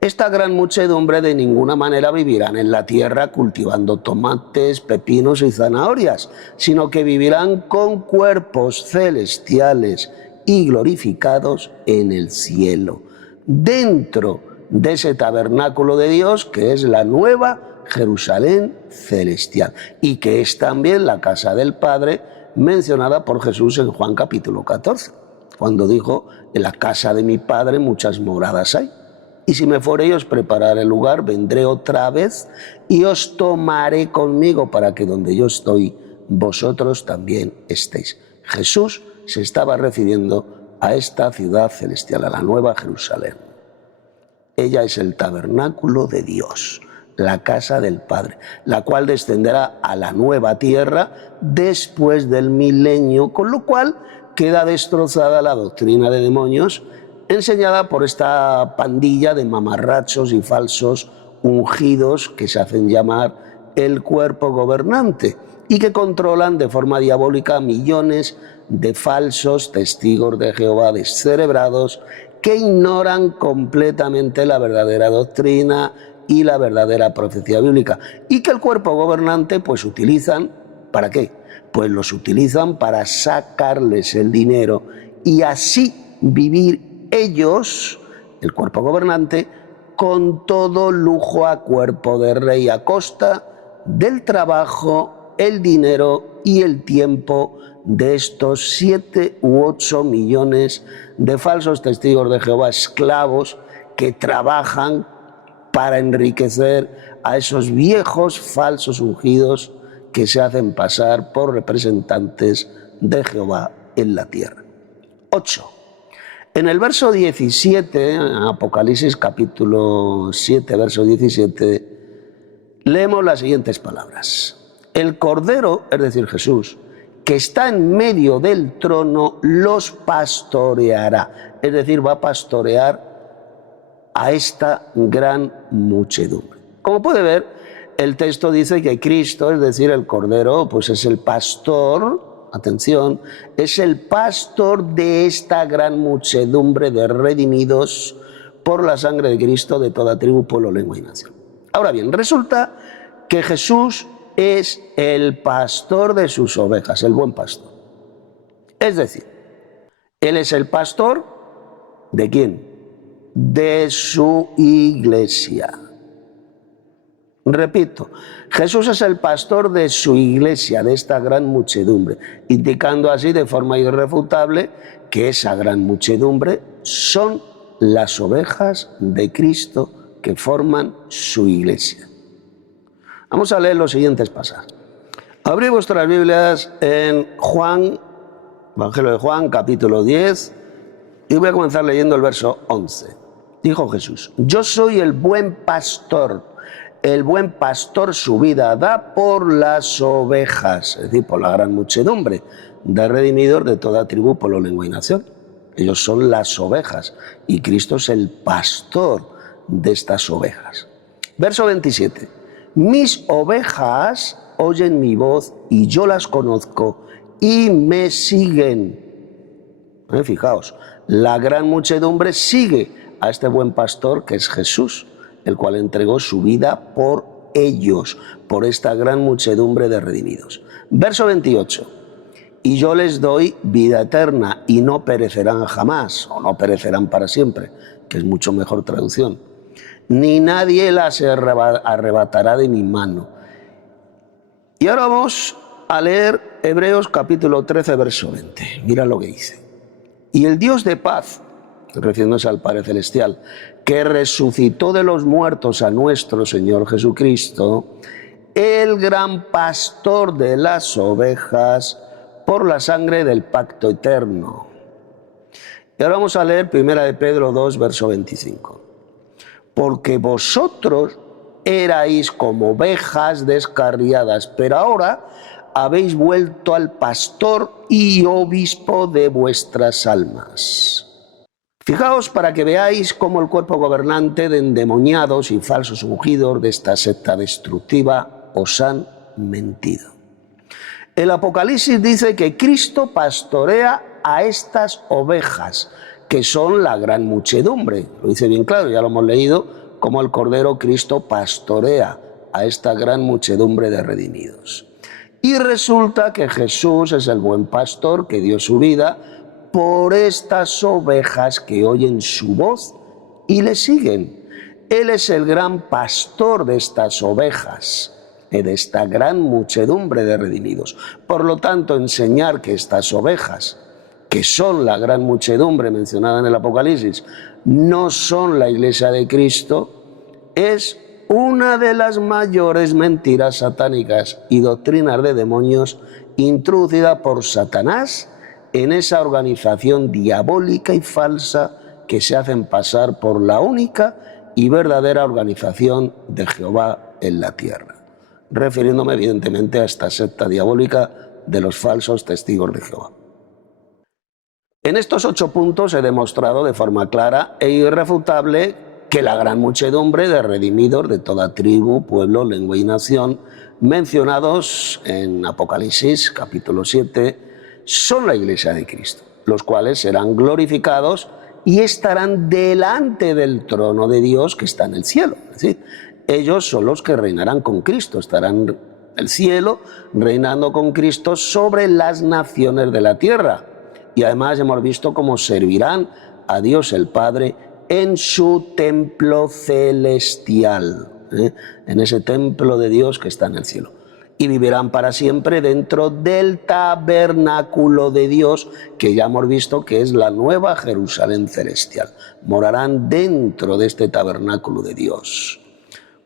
Esta gran muchedumbre de ninguna manera vivirán en la tierra cultivando tomates, pepinos y zanahorias, sino que vivirán con cuerpos celestiales y glorificados en el cielo, dentro de ese tabernáculo de Dios que es la nueva Jerusalén celestial y que es también la casa del Padre mencionada por Jesús en Juan capítulo 14, cuando dijo, en la casa de mi Padre muchas moradas hay. Y si me fuere y os prepararé el lugar, vendré otra vez y os tomaré conmigo para que donde yo estoy, vosotros también estéis. Jesús se estaba refiriendo a esta ciudad celestial, a la nueva Jerusalén. Ella es el tabernáculo de Dios, la casa del Padre, la cual descenderá a la nueva tierra después del milenio, con lo cual queda destrozada la doctrina de demonios enseñada por esta pandilla de mamarrachos y falsos ungidos que se hacen llamar el cuerpo gobernante y que controlan de forma diabólica a millones de falsos testigos de Jehová descerebrados que ignoran completamente la verdadera doctrina y la verdadera profecía bíblica, y que el cuerpo gobernante pues utilizan, ¿para qué? Pues los utilizan para sacarles el dinero y así vivir ellos, el cuerpo gobernante, con todo lujo a cuerpo de rey a costa del trabajo, el dinero y el tiempo de estos 7 u 8 millones de falsos testigos de Jehová, esclavos que trabajan para enriquecer a esos viejos falsos ungidos que se hacen pasar por representantes de Jehová en la tierra. 8. En el verso 17, Apocalipsis capítulo 7, verso 17, leemos las siguientes palabras. El Cordero, es decir, Jesús, que está en medio del trono, los pastoreará. Es decir, va a pastorear a esta gran muchedumbre. Como puede ver, el texto dice que Cristo, es decir, el Cordero, pues es el pastor, atención, es el pastor de esta gran muchedumbre de redimidos por la sangre de Cristo de toda tribu, pueblo, lengua y nación. Ahora bien, resulta que Jesús es el pastor de sus ovejas, el buen pastor. Es decir, Él es el pastor ¿de quién? De su iglesia. Repito, Jesús es el pastor de su iglesia, de esta gran muchedumbre, indicando así de forma irrefutable que esa gran muchedumbre son las ovejas de Cristo que forman su iglesia. Vamos a leer los siguientes pasajes. Abrid vuestras Biblias en Juan, Evangelio de Juan, capítulo 10, y voy a comenzar leyendo el verso 11. Dijo Jesús, yo soy el buen pastor su vida da por las ovejas, es decir, por la gran muchedumbre de redimidos de toda tribu, pueblo, lengua y nación. Ellos son las ovejas y Cristo es el pastor de estas ovejas. Verso 27. Mis ovejas oyen mi voz y yo las conozco y me siguen. Fijaos, la gran muchedumbre sigue a este buen pastor que es Jesús, el cual entregó su vida por ellos, por esta gran muchedumbre de redimidos. Verso 28. Y yo les doy vida eterna y no perecerán jamás, o no perecerán para siempre, que es mucho mejor traducción. Ni nadie las arrebatará de mi mano. Y ahora vamos a leer Hebreos capítulo 13, verso 20. Mira lo que dice. Y el Dios de paz, refiriéndose al Padre Celestial, que resucitó de los muertos a nuestro Señor Jesucristo, el gran pastor de las ovejas, por la sangre del pacto eterno. Y ahora vamos a leer 1 de Pedro 2, verso 25. Porque vosotros erais como ovejas descarriadas, pero ahora habéis vuelto al pastor y obispo de vuestras almas. Fijaos para que veáis cómo el cuerpo gobernante de endemoniados y falsos ungidos de esta secta destructiva os han mentido. El Apocalipsis dice que Cristo pastorea a estas ovejas, que son la gran muchedumbre. Lo dice bien claro, ya lo hemos leído, como el Cordero Cristo pastorea a esta gran muchedumbre de redimidos. Y resulta que Jesús es el buen pastor que dio su vida por estas ovejas que oyen su voz y le siguen. Él es el gran pastor de estas ovejas, de esta gran muchedumbre de redimidos. Por lo tanto, enseñar que estas ovejas, que son la gran muchedumbre mencionada en el Apocalipsis, no son la iglesia de Cristo, es una de las mayores mentiras satánicas y doctrinas de demonios introducida por Satanás en esa organización diabólica y falsa que se hacen pasar por la única y verdadera organización de Jehová en la tierra. Refiriéndome evidentemente a esta secta diabólica de los falsos testigos de Jehová. En estos 8 puntos he demostrado de forma clara e irrefutable que la gran muchedumbre de redimidos de toda tribu, pueblo, lengua y nación mencionados en Apocalipsis capítulo 7 son la iglesia de Cristo, los cuales serán glorificados y estarán delante del trono de Dios que está en el cielo. Es decir, ellos son los que reinarán con Cristo, estarán en el cielo reinando con Cristo sobre las naciones de la tierra. Y además hemos visto cómo servirán a Dios el Padre en su templo celestial, en ese templo de Dios que está en el cielo. Y vivirán para siempre dentro del tabernáculo de Dios, que ya hemos visto que es la nueva Jerusalén celestial. Morarán dentro de este tabernáculo de Dios.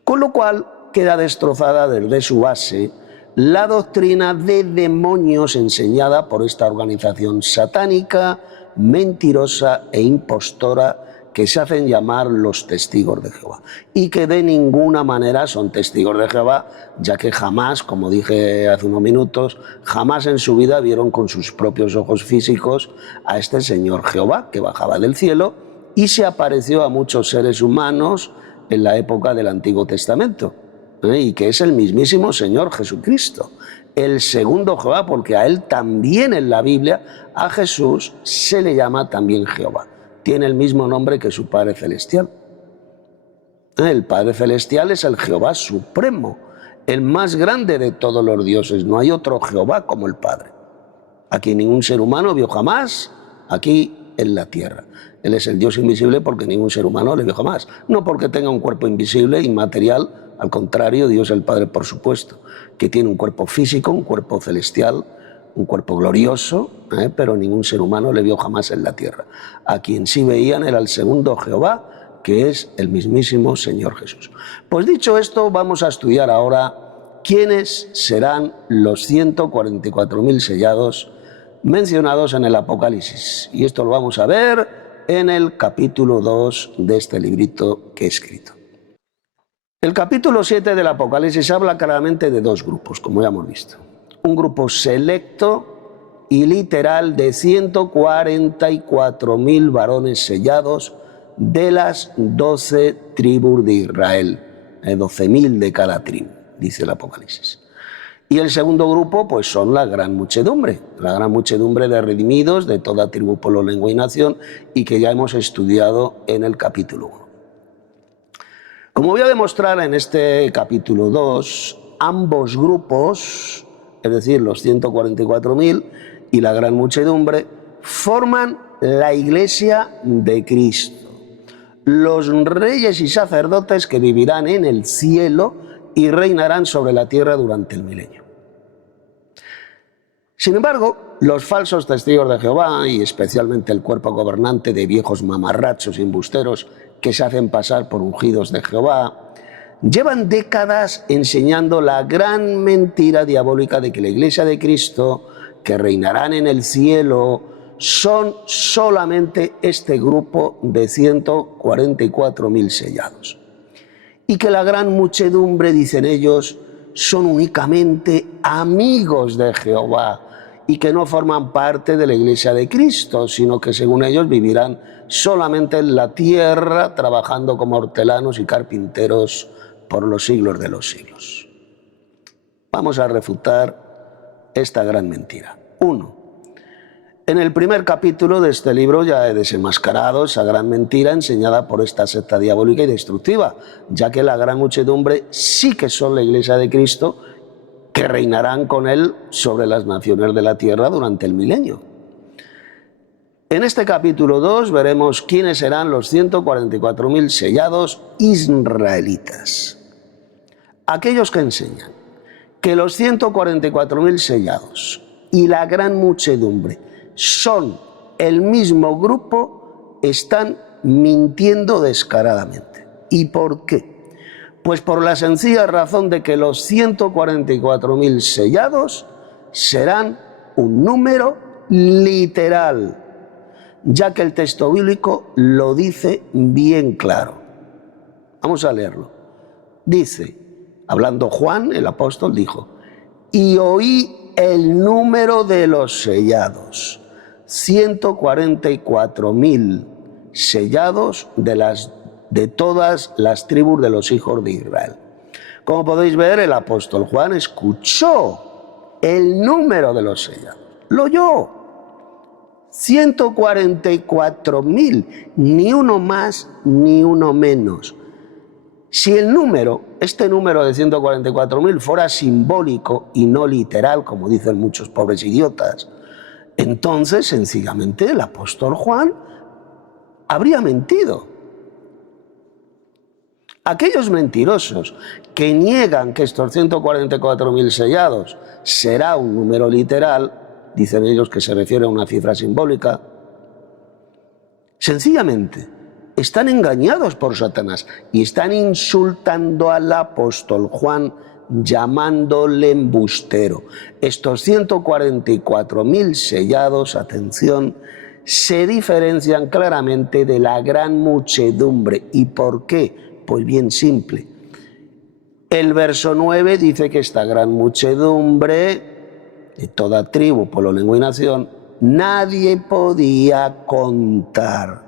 Con lo cual queda destrozada desde su base la doctrina de demonios enseñada por esta organización satánica, mentirosa e impostora que se hacen llamar los testigos de Jehová y que de ninguna manera son testigos de Jehová, ya que jamás, como dije hace unos minutos, jamás en su vida vieron con sus propios ojos físicos a este Señor Jehová que bajaba del cielo y se apareció a muchos seres humanos en la época del Antiguo Testamento, y que es el mismísimo Señor Jesucristo, el segundo Jehová, porque a él también en la Biblia, a Jesús se le llama también Jehová. Tiene el mismo nombre que su Padre Celestial. El Padre Celestial es el Jehová supremo, el más grande de todos los dioses. No hay otro Jehová como el Padre. Aquí ningún ser humano vio jamás, aquí en la tierra. Él es el Dios invisible porque ningún ser humano le vio jamás. No porque tenga un cuerpo invisible, inmaterial, al contrario, Dios el Padre, por supuesto, que tiene un cuerpo físico, un cuerpo celestial, un cuerpo glorioso, pero ningún ser humano le vio jamás en la tierra. A quien sí veían era el segundo Jehová, que es el mismísimo Señor Jesús. Pues dicho esto, vamos a estudiar ahora quiénes serán los 144.000 sellados mencionados en el Apocalipsis. Y esto lo vamos a ver en el capítulo 2 de este librito que he escrito. El capítulo 7 del Apocalipsis habla claramente de 2 grupos, como ya hemos visto. Un grupo selecto y literal de 144.000 varones sellados de las 12 tribus de Israel, 12.000 de cada tribu, dice el Apocalipsis. Y el segundo grupo pues son la gran muchedumbre de redimidos de toda tribu, pueblo, lengua y nación, y que ya hemos estudiado en el capítulo 1. Como voy a demostrar en este capítulo 2, ambos grupos, es decir, los 144.000 y la gran muchedumbre, forman la Iglesia de Cristo, los reyes y sacerdotes que vivirán en el cielo y reinarán sobre la tierra durante el milenio. Sin embargo, los falsos testigos de Jehová, y especialmente el cuerpo gobernante de viejos mamarrachos y embusteros que se hacen pasar por ungidos de Jehová, llevan décadas enseñando la gran mentira diabólica de que la Iglesia de Cristo, que reinarán en el cielo, son solamente este grupo de 144.000 sellados. Y que la gran muchedumbre, dicen ellos, son únicamente amigos de Jehová y que no forman parte de la Iglesia de Cristo, sino que según ellos vivirán solamente en la tierra, trabajando como hortelanos y carpinteros por los siglos de los siglos. Vamos a refutar esta gran mentira. 1. En el primer capítulo de este libro ya he desenmascarado esa gran mentira enseñada por esta secta diabólica y destructiva, ya que la gran muchedumbre sí que son la Iglesia de Cristo, que reinarán con él sobre las naciones de la tierra durante el milenio. En este capítulo 2 veremos quiénes serán los 144.000 sellados israelitas. Aquellos que enseñan que los 144.000 sellados y la gran muchedumbre son el mismo grupo, están mintiendo descaradamente. ¿Y por qué? Pues por la sencilla razón de que los 144.000 sellados serán un número literal, ya que el texto bíblico lo dice bien claro. Vamos a leerlo. Dice, hablando Juan, el apóstol, dijo, y oí el número de los sellados, 144.000 sellados de todas las tribus de los hijos de Israel. Como podéis ver, el apóstol Juan escuchó el número de los sellados, lo oyó. 144.000, ni uno más ni uno menos. Si este número de 144.000 fuera simbólico y no literal, como dicen muchos pobres idiotas, entonces sencillamente el apóstol Juan habría mentido. Aquellos mentirosos que niegan que estos 144.000 sellados será un número literal, dicen ellos que se refiere a una cifra simbólica, sencillamente están engañados por Satanás y están insultando al apóstol Juan, llamándole embustero. Estos 144.000 sellados, atención, se diferencian claramente de la gran muchedumbre. ¿Y por qué? Pues bien simple. El verso 9 dice que esta gran muchedumbre de toda tribu, pueblo, lengua y nación, nadie podía contar.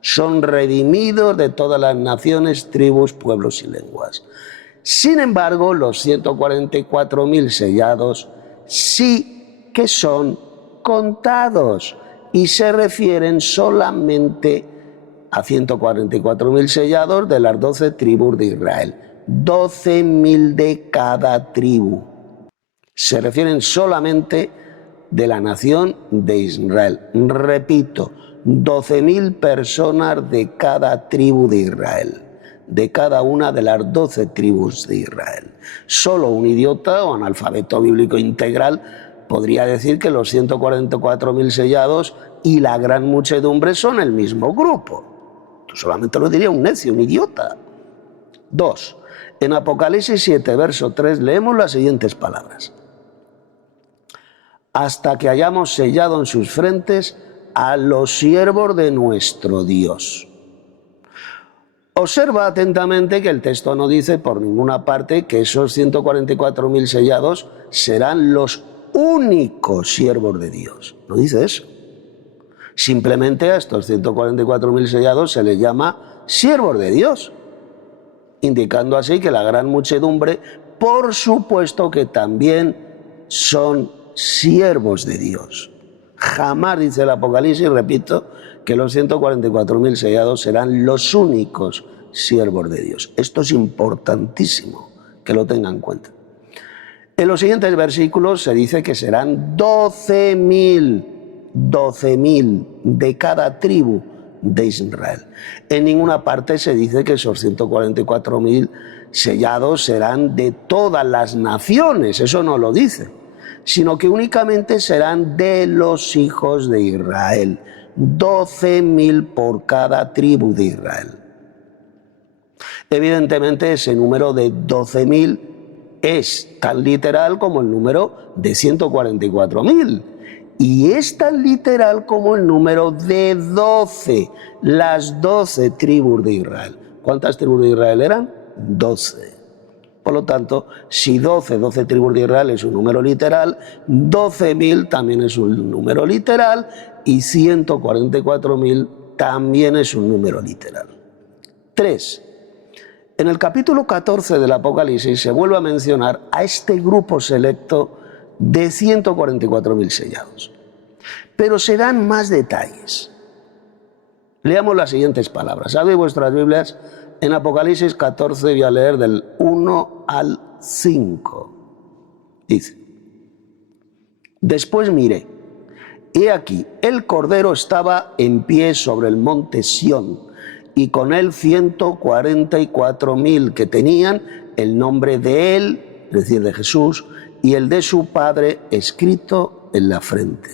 Son redimidos de todas las naciones, tribus, pueblos y lenguas. Sin embargo, los 144.000 sellados sí que son contados y se refieren solamente a 144.000 sellados de las 12 tribus de Israel. 12.000 de cada tribu. Se refieren solamente de la nación de Israel. Repito, 12.000 personas de cada tribu de Israel, de cada una de las 12 tribus de Israel. Solo un idiota o analfabeto bíblico integral podría decir que los 144.000 sellados y la gran muchedumbre son el mismo grupo. Solamente lo diría un necio, un idiota. 2. En Apocalipsis 7, verso 3, leemos las siguientes palabras. Hasta que hayamos sellado en sus frentes a los siervos de nuestro Dios. Observa atentamente que el texto no dice por ninguna parte que esos 144.000 sellados serán los únicos siervos de Dios. No dice eso. Simplemente a estos 144.000 sellados se les llama siervos de Dios, indicando así que la gran muchedumbre, por supuesto que también son siervos de Dios. Jamás dice el Apocalipsis, repito, que los 144.000 sellados serán los únicos siervos de Dios. Esto es importantísimo que lo tengan en cuenta. En los siguientes versículos se dice que serán 12.000 de cada tribu de Israel. En ninguna parte se dice que esos 144.000 sellados serán de todas las naciones, eso no lo dice, sino que únicamente serán de los hijos de Israel, 12.000 por cada tribu de Israel. Evidentemente ese número de 12.000 es tan literal como el número de 144.000. Y es tan literal como el número de 12, las 12 tribus de Israel. ¿Cuántas tribus de Israel eran? 12. Por lo tanto, si 12 tribus de Israel es un número literal, 12.000 también es un número literal y 144.000 también es un número literal. 3. En el capítulo 14 del Apocalipsis se vuelve a mencionar a este grupo selecto de 144.000 sellados. Pero se dan más detalles. Leamos las siguientes palabras. Abrid vuestras Biblias en Apocalipsis 14, voy a leer del 1 al 5. Dice: Después miré, he aquí, el Cordero estaba en pie sobre el monte Sión, y con él 144.000 que tenían el nombre de él, es decir, de Jesús, y el de su Padre escrito en la frente.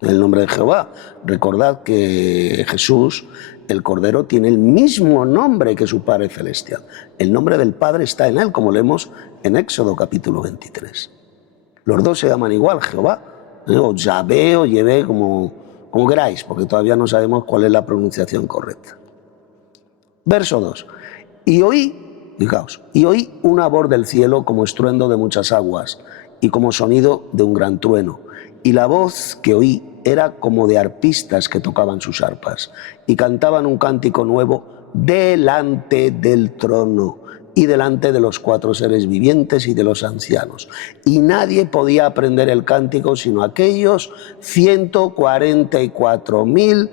El nombre de Jehová. Recordad que Jesús, el Cordero, tiene el mismo nombre que su Padre Celestial. El nombre del Padre está en él, como leemos en Éxodo capítulo 23. Los dos se llaman igual, Jehová, o Yahvé o Yevé, como queráis, porque todavía no sabemos cuál es la pronunciación correcta. Verso 2. Y oí, fijaos, y oí una voz del cielo como estruendo de muchas aguas y como sonido de un gran trueno. Y la voz que oí era como de arpistas que tocaban sus arpas y cantaban un cántico nuevo delante del trono y delante de los 4 seres vivientes y de los ancianos. Y nadie podía aprender el cántico sino aquellos 144.000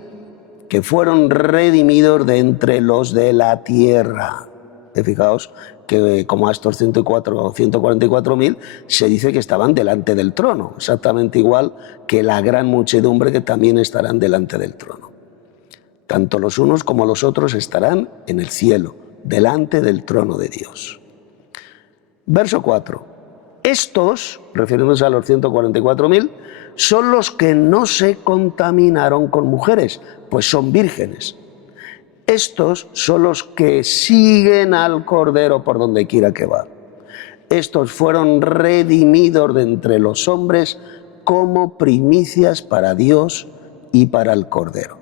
que fueron redimidos de entre los de la tierra. Fijaos que como a estos 144.000 se dice que estaban delante del trono, exactamente igual que la gran muchedumbre que también estarán delante del trono. Tanto los unos como los otros estarán en el cielo, delante del trono de Dios. Verso 4. Estos, refiriéndose a los 144.000, son los que no se contaminaron con mujeres, pues son vírgenes. Estos son los que siguen al Cordero por donde quiera que va. Estos fueron redimidos de entre los hombres como primicias para Dios y para el Cordero.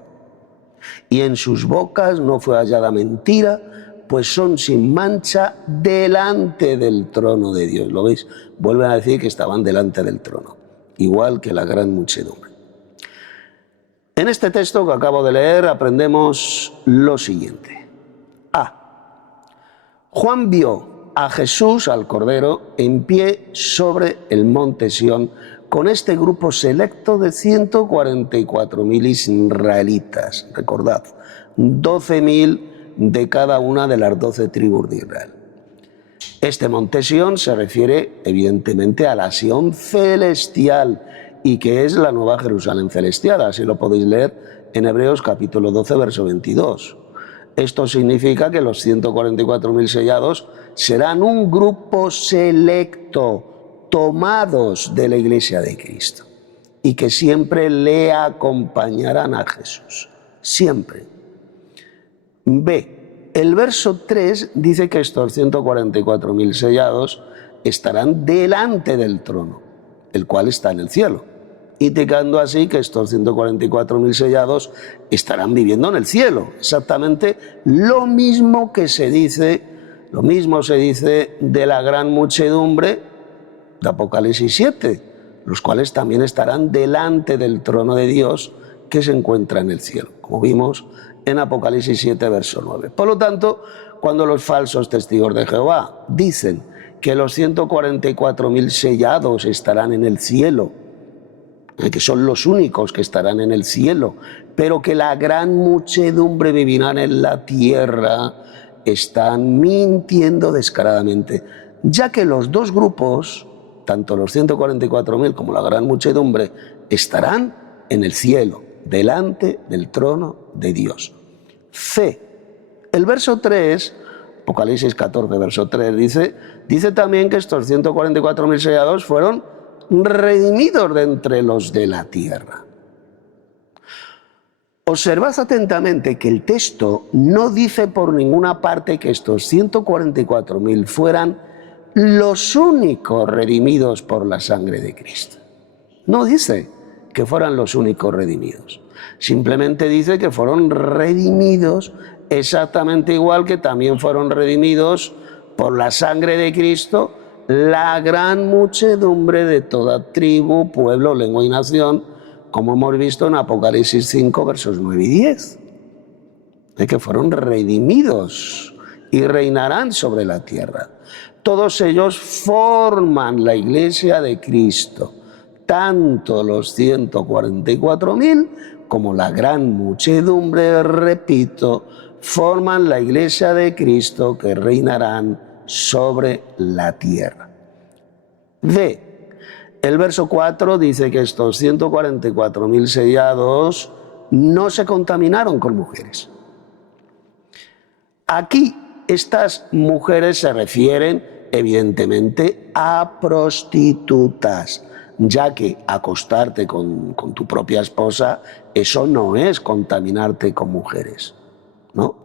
Y en sus bocas no fue hallada mentira, pues son sin mancha delante del trono de Dios. ¿Lo veis? Vuelven a decir que estaban delante del trono, igual que la gran muchedumbre. En este texto que acabo de leer aprendemos lo siguiente. A. Juan vio a Jesús, al Cordero, en pie sobre el monte Sión, con este grupo selecto de 144.000 israelitas. Recordad, 12.000 de cada una de las 12 tribus de Israel. Este monte Sión se refiere evidentemente a la Sión celestial, y que es la nueva Jerusalén celestial, así lo podéis leer en Hebreos capítulo 12, verso 22. Esto significa que los 144.000 sellados serán un grupo selecto, tomados de la Iglesia de Cristo, y que siempre le acompañarán a Jesús, siempre. B. El verso 3 dice que estos 144.000 sellados estarán delante del trono, el cual está en el cielo, indicando así que estos 144.000 sellados estarán viviendo en el cielo. Exactamente lo mismo se dice de la gran muchedumbre de Apocalipsis 7, los cuales también estarán delante del trono de Dios que se encuentra en el cielo, como vimos en Apocalipsis 7, verso 9. Por lo tanto, cuando los falsos testigos de Jehová dicen que los 144.000 sellados estarán en el cielo, que son los únicos que estarán en el cielo, pero que la gran muchedumbre vivirán en la tierra, están mintiendo descaradamente, ya que los dos grupos, tanto los 144.000 como la gran muchedumbre, estarán en el cielo, delante del trono de Dios. C. El verso 3, Apocalipsis 14, verso 3, dice también que estos 144.000 sellados fueron redimidos de entre los de la tierra. Observad atentamente que el texto no dice por ninguna parte que estos 144.000 fueran los únicos redimidos por la sangre de Cristo. No dice que fueran los únicos redimidos. Simplemente dice que fueron redimidos exactamente igual que también fueron redimidos por la sangre de Cristo la gran muchedumbre de toda tribu, pueblo, lengua y nación, como hemos visto en Apocalipsis 5, versos 9 y 10. De que fueron redimidos y reinarán sobre la tierra. Todos ellos forman la iglesia de Cristo, tanto los 144.000 como la gran muchedumbre, repito, forman la iglesia de Cristo que reinarán sobre la tierra. D. El verso 4 dice que estos 144.000 sellados no se contaminaron con mujeres. Aquí estas mujeres se refieren evidentemente a prostitutas, ya que acostarte con tu propia esposa, eso no es contaminarte con mujeres, ¿no?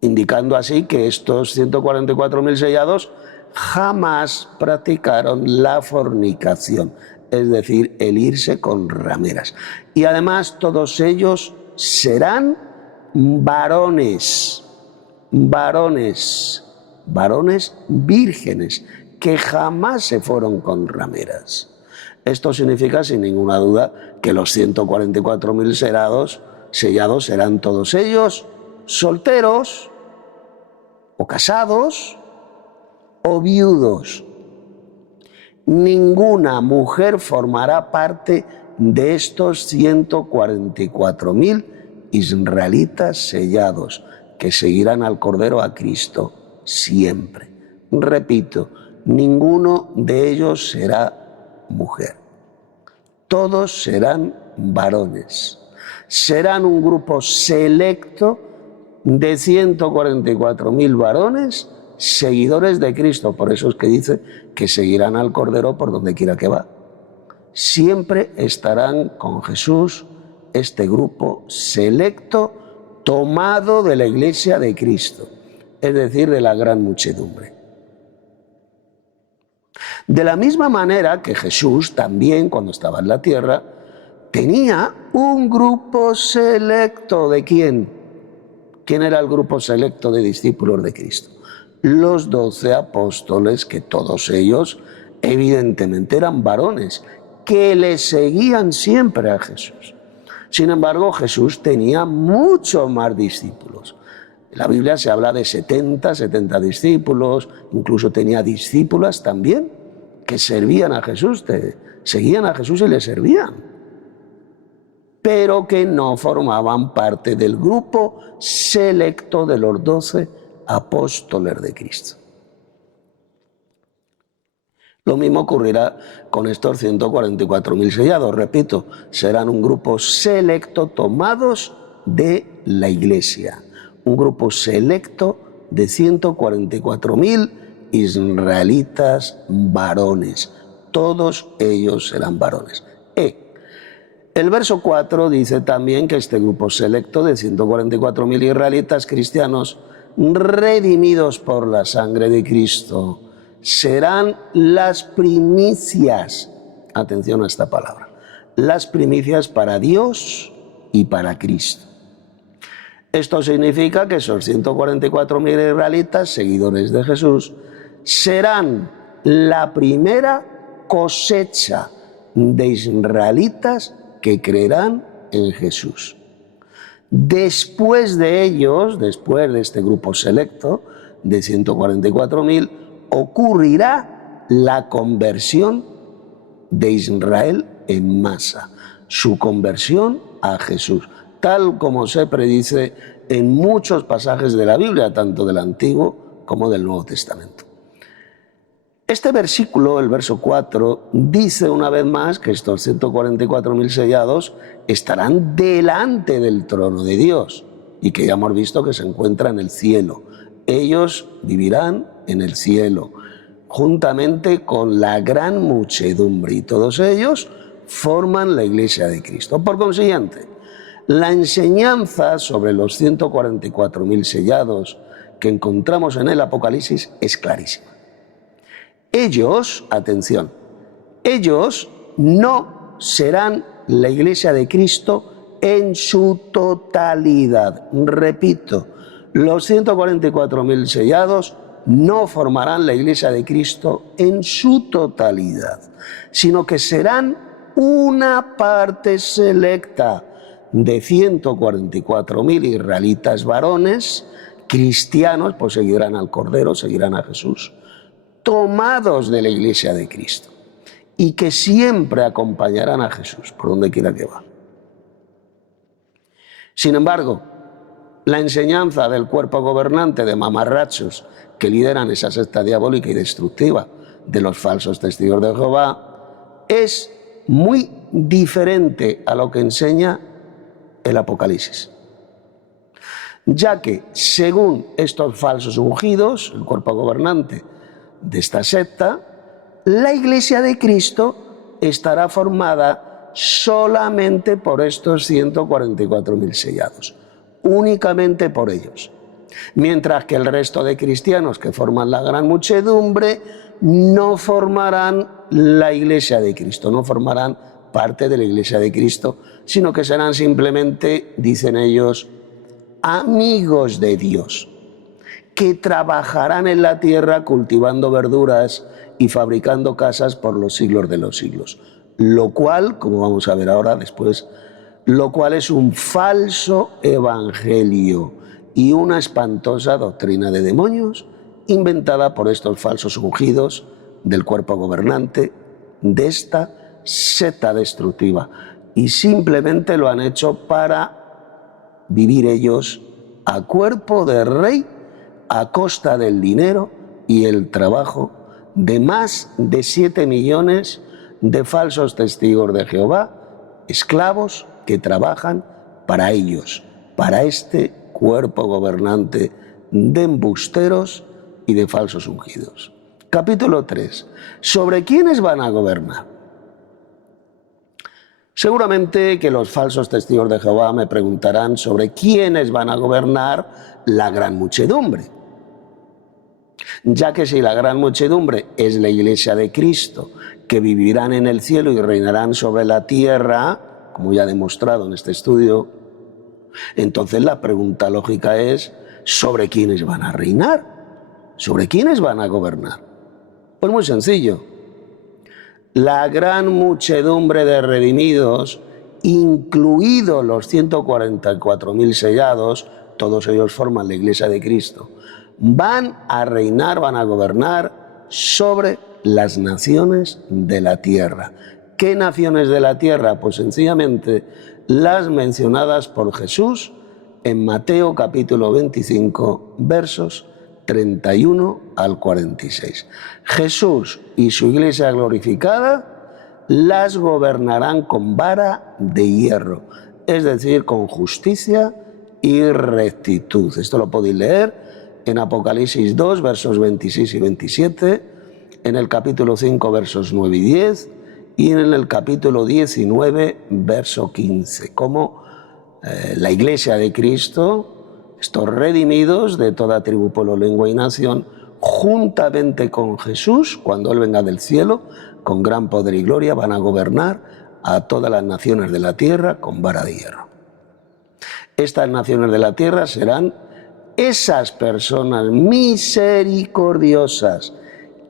Indicando así que estos 144.000 sellados jamás practicaron la fornicación, es decir, el irse con rameras. Y además todos ellos serán varones vírgenes, que jamás se fueron con rameras. Esto significa sin ninguna duda que los 144.000 sellados serán todos ellos solteros o casados o viudos. Ninguna mujer formará parte de estos 144.000 israelitas sellados que seguirán al Cordero, a Cristo, siempre. Repito, ninguno de ellos será mujer. Todos serán varones. Serán un grupo selecto de 144.000 varones seguidores de Cristo. Por eso es que dice que seguirán al Cordero por donde quiera que va. Siempre estarán con Jesús este grupo selecto tomado de la iglesia de Cristo, es decir, de la gran muchedumbre. De la misma manera que Jesús también, cuando estaba en la tierra, tenía un grupo selecto. ¿De quién? ¿Quién era el grupo selecto de discípulos de Cristo? Los 12 apóstoles, que todos ellos evidentemente eran varones, que le seguían siempre a Jesús. Sin embargo, Jesús tenía muchos más discípulos. En la Biblia se habla de 70 discípulos, incluso tenía discípulas también que servían a Jesús, seguían a Jesús y le servían, pero que no formaban parte del grupo selecto de los 12 apóstoles de Cristo. Lo mismo ocurrirá con estos 144.000 sellados. Repito, serán un grupo selecto tomados de la iglesia. Un grupo selecto de 144.000 israelitas varones. Todos ellos serán varones. El verso 4 dice también que este grupo selecto de 144.000 israelitas cristianos redimidos por la sangre de Cristo serán las primicias. Atención a esta palabra. Las primicias para Dios y para Cristo. Esto significa que esos 144.000 israelitas, seguidores de Jesús, serán la primera cosecha de israelitas que creerán en Jesús. Después de ellos, después de este grupo selecto de 144.000, ocurrirá la conversión de Israel en masa, su conversión a Jesús, tal como se predice en muchos pasajes de la Biblia, tanto del Antiguo como del Nuevo Testamento. Este versículo, el verso 4, dice una vez más que estos 144.000 sellados estarán delante del trono de Dios y que ya hemos visto que se encuentra en el cielo. Ellos vivirán en el cielo, juntamente con la gran muchedumbre, y todos ellos forman la Iglesia de Cristo. Por consiguiente, la enseñanza sobre los 144.000 sellados que encontramos en el Apocalipsis es clarísima. Ellos, atención, ellos no serán la Iglesia de Cristo en su totalidad. Repito, los 144.000 sellados no formarán la Iglesia de Cristo en su totalidad, sino que serán una parte selecta de 144.000 israelitas varones, cristianos, pues seguirán al Cordero, seguirán a Jesús, tomados de la Iglesia de Cristo y que siempre acompañarán a Jesús por donde quiera que va. Sin embargo, la enseñanza del cuerpo gobernante de mamarrachos que lideran esa secta diabólica y destructiva de los falsos testigos de Jehová es muy diferente a lo que enseña el Apocalipsis, ya que según estos falsos ungidos, el cuerpo gobernante de esta secta, la Iglesia de Cristo estará formada solamente por estos 144.000 sellados, únicamente por ellos, mientras que el resto de cristianos que forman la gran muchedumbre no formarán la Iglesia de Cristo, no formarán parte de la Iglesia de Cristo, sino que serán simplemente, dicen ellos, amigos de Dios, que trabajarán en la tierra cultivando verduras y fabricando casas por los siglos de los siglos. Lo cual, como vamos a ver ahora después, lo cual es un falso evangelio y una espantosa doctrina de demonios inventada por estos falsos ungidos del cuerpo gobernante de esta secta destructiva. Y simplemente lo han hecho para vivir ellos a cuerpo de rey a costa del dinero y el trabajo de más de 7 millones de falsos testigos de Jehová, esclavos que trabajan para ellos, para este cuerpo gobernante de embusteros y de falsos ungidos. Capítulo 3. ¿Sobre quiénes van a gobernar? Seguramente que los falsos testigos de Jehová me preguntarán sobre quiénes van a gobernar la gran muchedumbre, ya que si la gran muchedumbre es la Iglesia de Cristo, que vivirán en el cielo y reinarán sobre la tierra, como ya he demostrado en este estudio, entonces la pregunta lógica es, ¿sobre quiénes van a reinar? ¿Sobre quiénes van a gobernar? Pues muy sencillo. La gran muchedumbre de redimidos, incluidos los 144.000 sellados, todos ellos forman la Iglesia de Cristo, van a reinar, van a gobernar sobre las naciones de la tierra. ¿Qué naciones de la tierra? Pues sencillamente las mencionadas por Jesús en Mateo capítulo 25, versos 31 al 46. Jesús y su Iglesia glorificada las gobernarán con vara de hierro, es decir, con justicia y rectitud. Esto lo podéis leer en Apocalipsis 2, versos 26 y 27, en el capítulo 5, versos 9 y 10, y en el capítulo 19, verso 15, como la Iglesia de Cristo, estos redimidos de toda tribu, pueblo, lengua y nación, juntamente con Jesús, cuando Él venga del cielo, con gran poder y gloria, van a gobernar a todas las naciones de la tierra con vara de hierro. Estas naciones de la tierra serán esas personas misericordiosas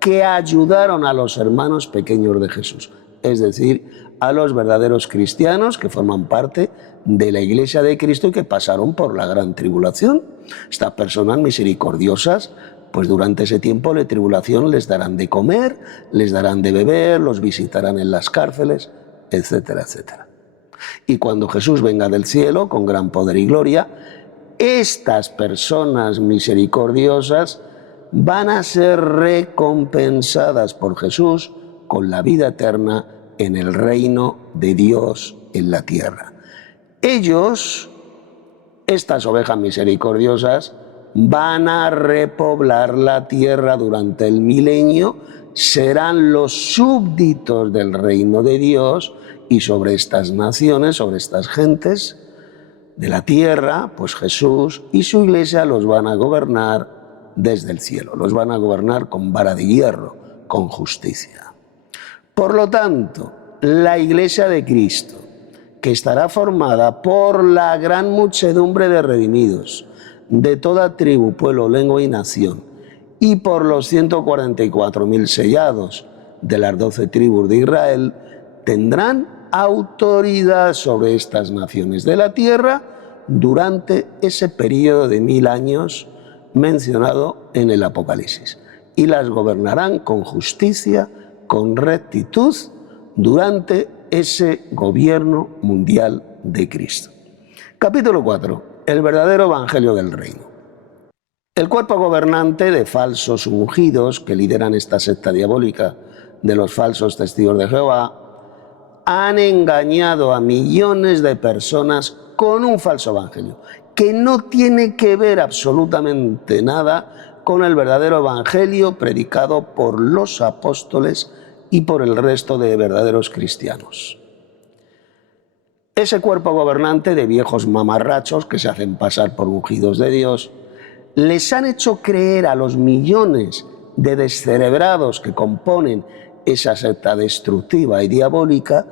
que ayudaron a los hermanos pequeños de Jesús, es decir, a los verdaderos cristianos que forman parte de la Iglesia de Cristo y que pasaron por la gran tribulación. Estas personas misericordiosas, pues durante ese tiempo de tribulación les darán de comer, les darán de beber, los visitarán en las cárceles, etcétera, etcétera. Y cuando Jesús venga del cielo con gran poder y gloria, estas personas misericordiosas van a ser recompensadas por Jesús con la vida eterna en el reino de Dios en la tierra. Ellos, estas ovejas misericordiosas, van a repoblar la tierra durante el milenio, serán los súbditos del reino de Dios, y sobre estas naciones, sobre estas gentes de la tierra, pues Jesús y su iglesia los van a gobernar desde el cielo, los van a gobernar con vara de hierro, con justicia. Por lo tanto, la iglesia de Cristo, que estará formada por la gran muchedumbre de redimidos, de toda tribu, pueblo, lengua y nación, y por los 144.000 sellados de las 12 tribus de Israel, tendrán autoridad sobre estas naciones de la tierra durante ese periodo de 1000 años mencionado en el Apocalipsis, y las gobernarán con justicia, con rectitud, durante ese gobierno mundial de Cristo. Capítulo 4. El verdadero evangelio del reino. El cuerpo gobernante de falsos ungidos que lideran esta secta diabólica de los falsos testigos de Jehová han engañado a millones de personas con un falso evangelio que no tiene que ver absolutamente nada con el verdadero evangelio predicado por los apóstoles y por el resto de verdaderos cristianos. Ese cuerpo gobernante de viejos mamarrachos que se hacen pasar por ungidos de Dios les han hecho creer a los millones de descerebrados que componen esa secta destructiva y diabólica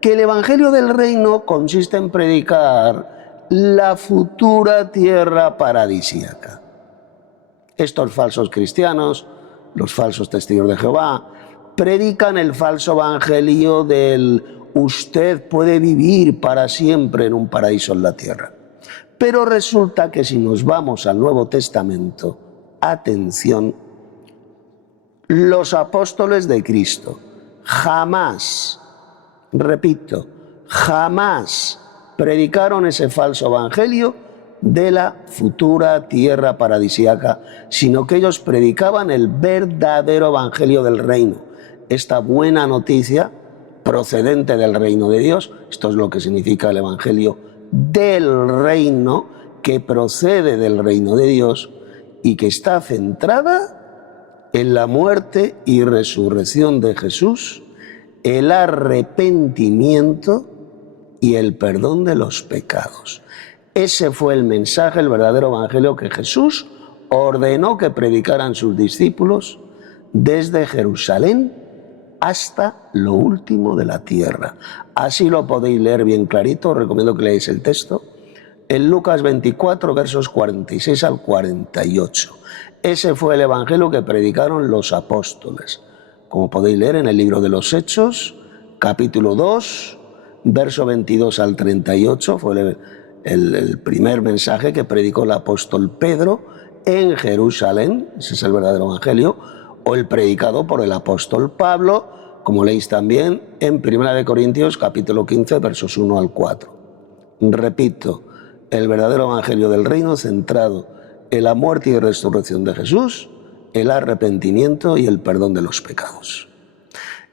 que el evangelio del reino consiste en predicar la futura tierra paradisíaca. Estos falsos cristianos, los falsos testigos de Jehová, predican el falso evangelio del usted puede vivir para siempre en un paraíso en la tierra. Pero resulta que si nos vamos al Nuevo Testamento, atención, los apóstoles de Cristo jamás, repito, jamás predicaron ese falso evangelio de la futura tierra paradisíaca, sino que ellos predicaban el verdadero evangelio del reino. Esta buena noticia procedente del reino de Dios, esto es lo que significa el evangelio del reino, que procede del reino de Dios y que está centrada en la muerte y resurrección de Jesús, el arrepentimiento y el perdón de los pecados. Ese fue el mensaje, el verdadero evangelio que Jesús ordenó que predicaran sus discípulos desde Jerusalén hasta lo último de la tierra. Así lo podéis leer bien clarito, os recomiendo que leáis el texto, en Lucas 24, versos 46 al 48. Ese fue el evangelio que predicaron los apóstoles, como podéis leer en el libro de los Hechos, capítulo 2, verso 22 al 38, fue el primer mensaje que predicó el apóstol Pedro en Jerusalén, ese es el verdadero evangelio, o el predicado por el apóstol Pablo, como leéis también en 1 Corintios capítulo 15, versos 1 al 4. Repito, el verdadero evangelio del reino centrado en la muerte y resurrección de Jesús, el arrepentimiento y el perdón de los pecados.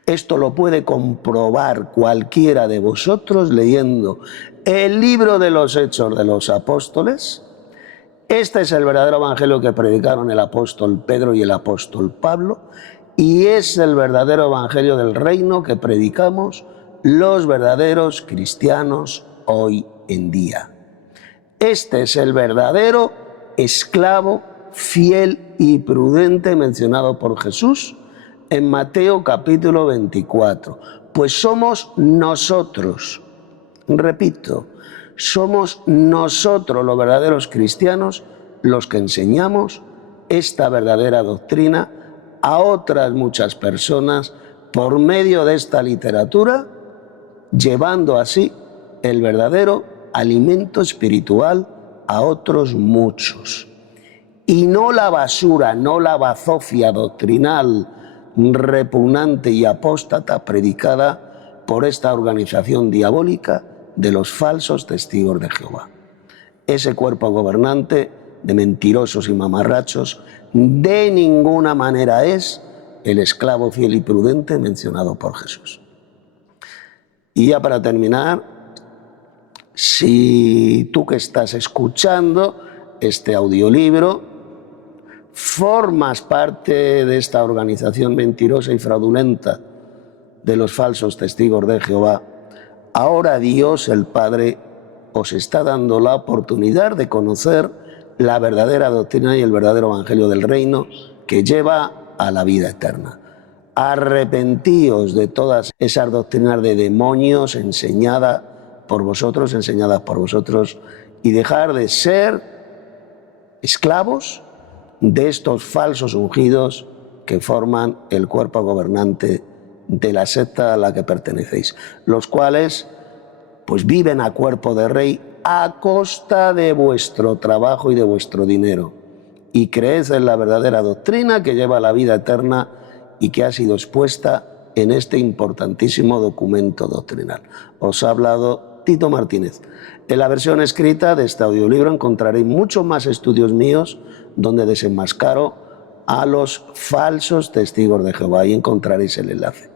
Esto lo puede comprobar cualquiera de vosotros leyendo el libro de los Hechos de los Apóstoles. Este es el verdadero evangelio que predicaron el apóstol Pedro y el apóstol Pablo, y es el verdadero evangelio del reino que predicamos los verdaderos cristianos hoy en día. Este es el verdadero esclavo fiel y prudente mencionado por Jesús en Mateo capítulo 24. Pues somos nosotros, repito, somos nosotros los verdaderos cristianos los que enseñamos esta verdadera doctrina a otras muchas personas por medio de esta literatura, llevando así el verdadero alimento espiritual a otros muchos. Y no la basura, no la bazofia doctrinal repugnante y apóstata predicada por esta organización diabólica de los falsos testigos de Jehová. Ese cuerpo gobernante de mentirosos y mamarrachos de ninguna manera es el esclavo fiel y prudente mencionado por Jesús. Y ya para terminar, si tú que estás escuchando este audiolibro formas parte de esta organización mentirosa y fraudulenta de los falsos testigos de Jehová, ahora Dios el Padre os está dando la oportunidad de conocer la verdadera doctrina y el verdadero evangelio del reino que lleva a la vida eterna. Arrepentíos de todas esas doctrinas de demonios enseñadas por vosotros, y dejar de ser esclavos de estos falsos ungidos que forman el cuerpo gobernante de la secta a la que pertenecéis, los cuales pues viven a cuerpo de rey a costa de vuestro trabajo y de vuestro dinero, y creed en la verdadera doctrina que lleva a la vida eterna y que ha sido expuesta en este importantísimo documento doctrinal. Os ha hablado Tito Martínez. En la versión escrita de este audiolibro encontraréis muchos más estudios míos donde desenmascaro a los falsos testigos de Jehová, y encontraréis el enlace.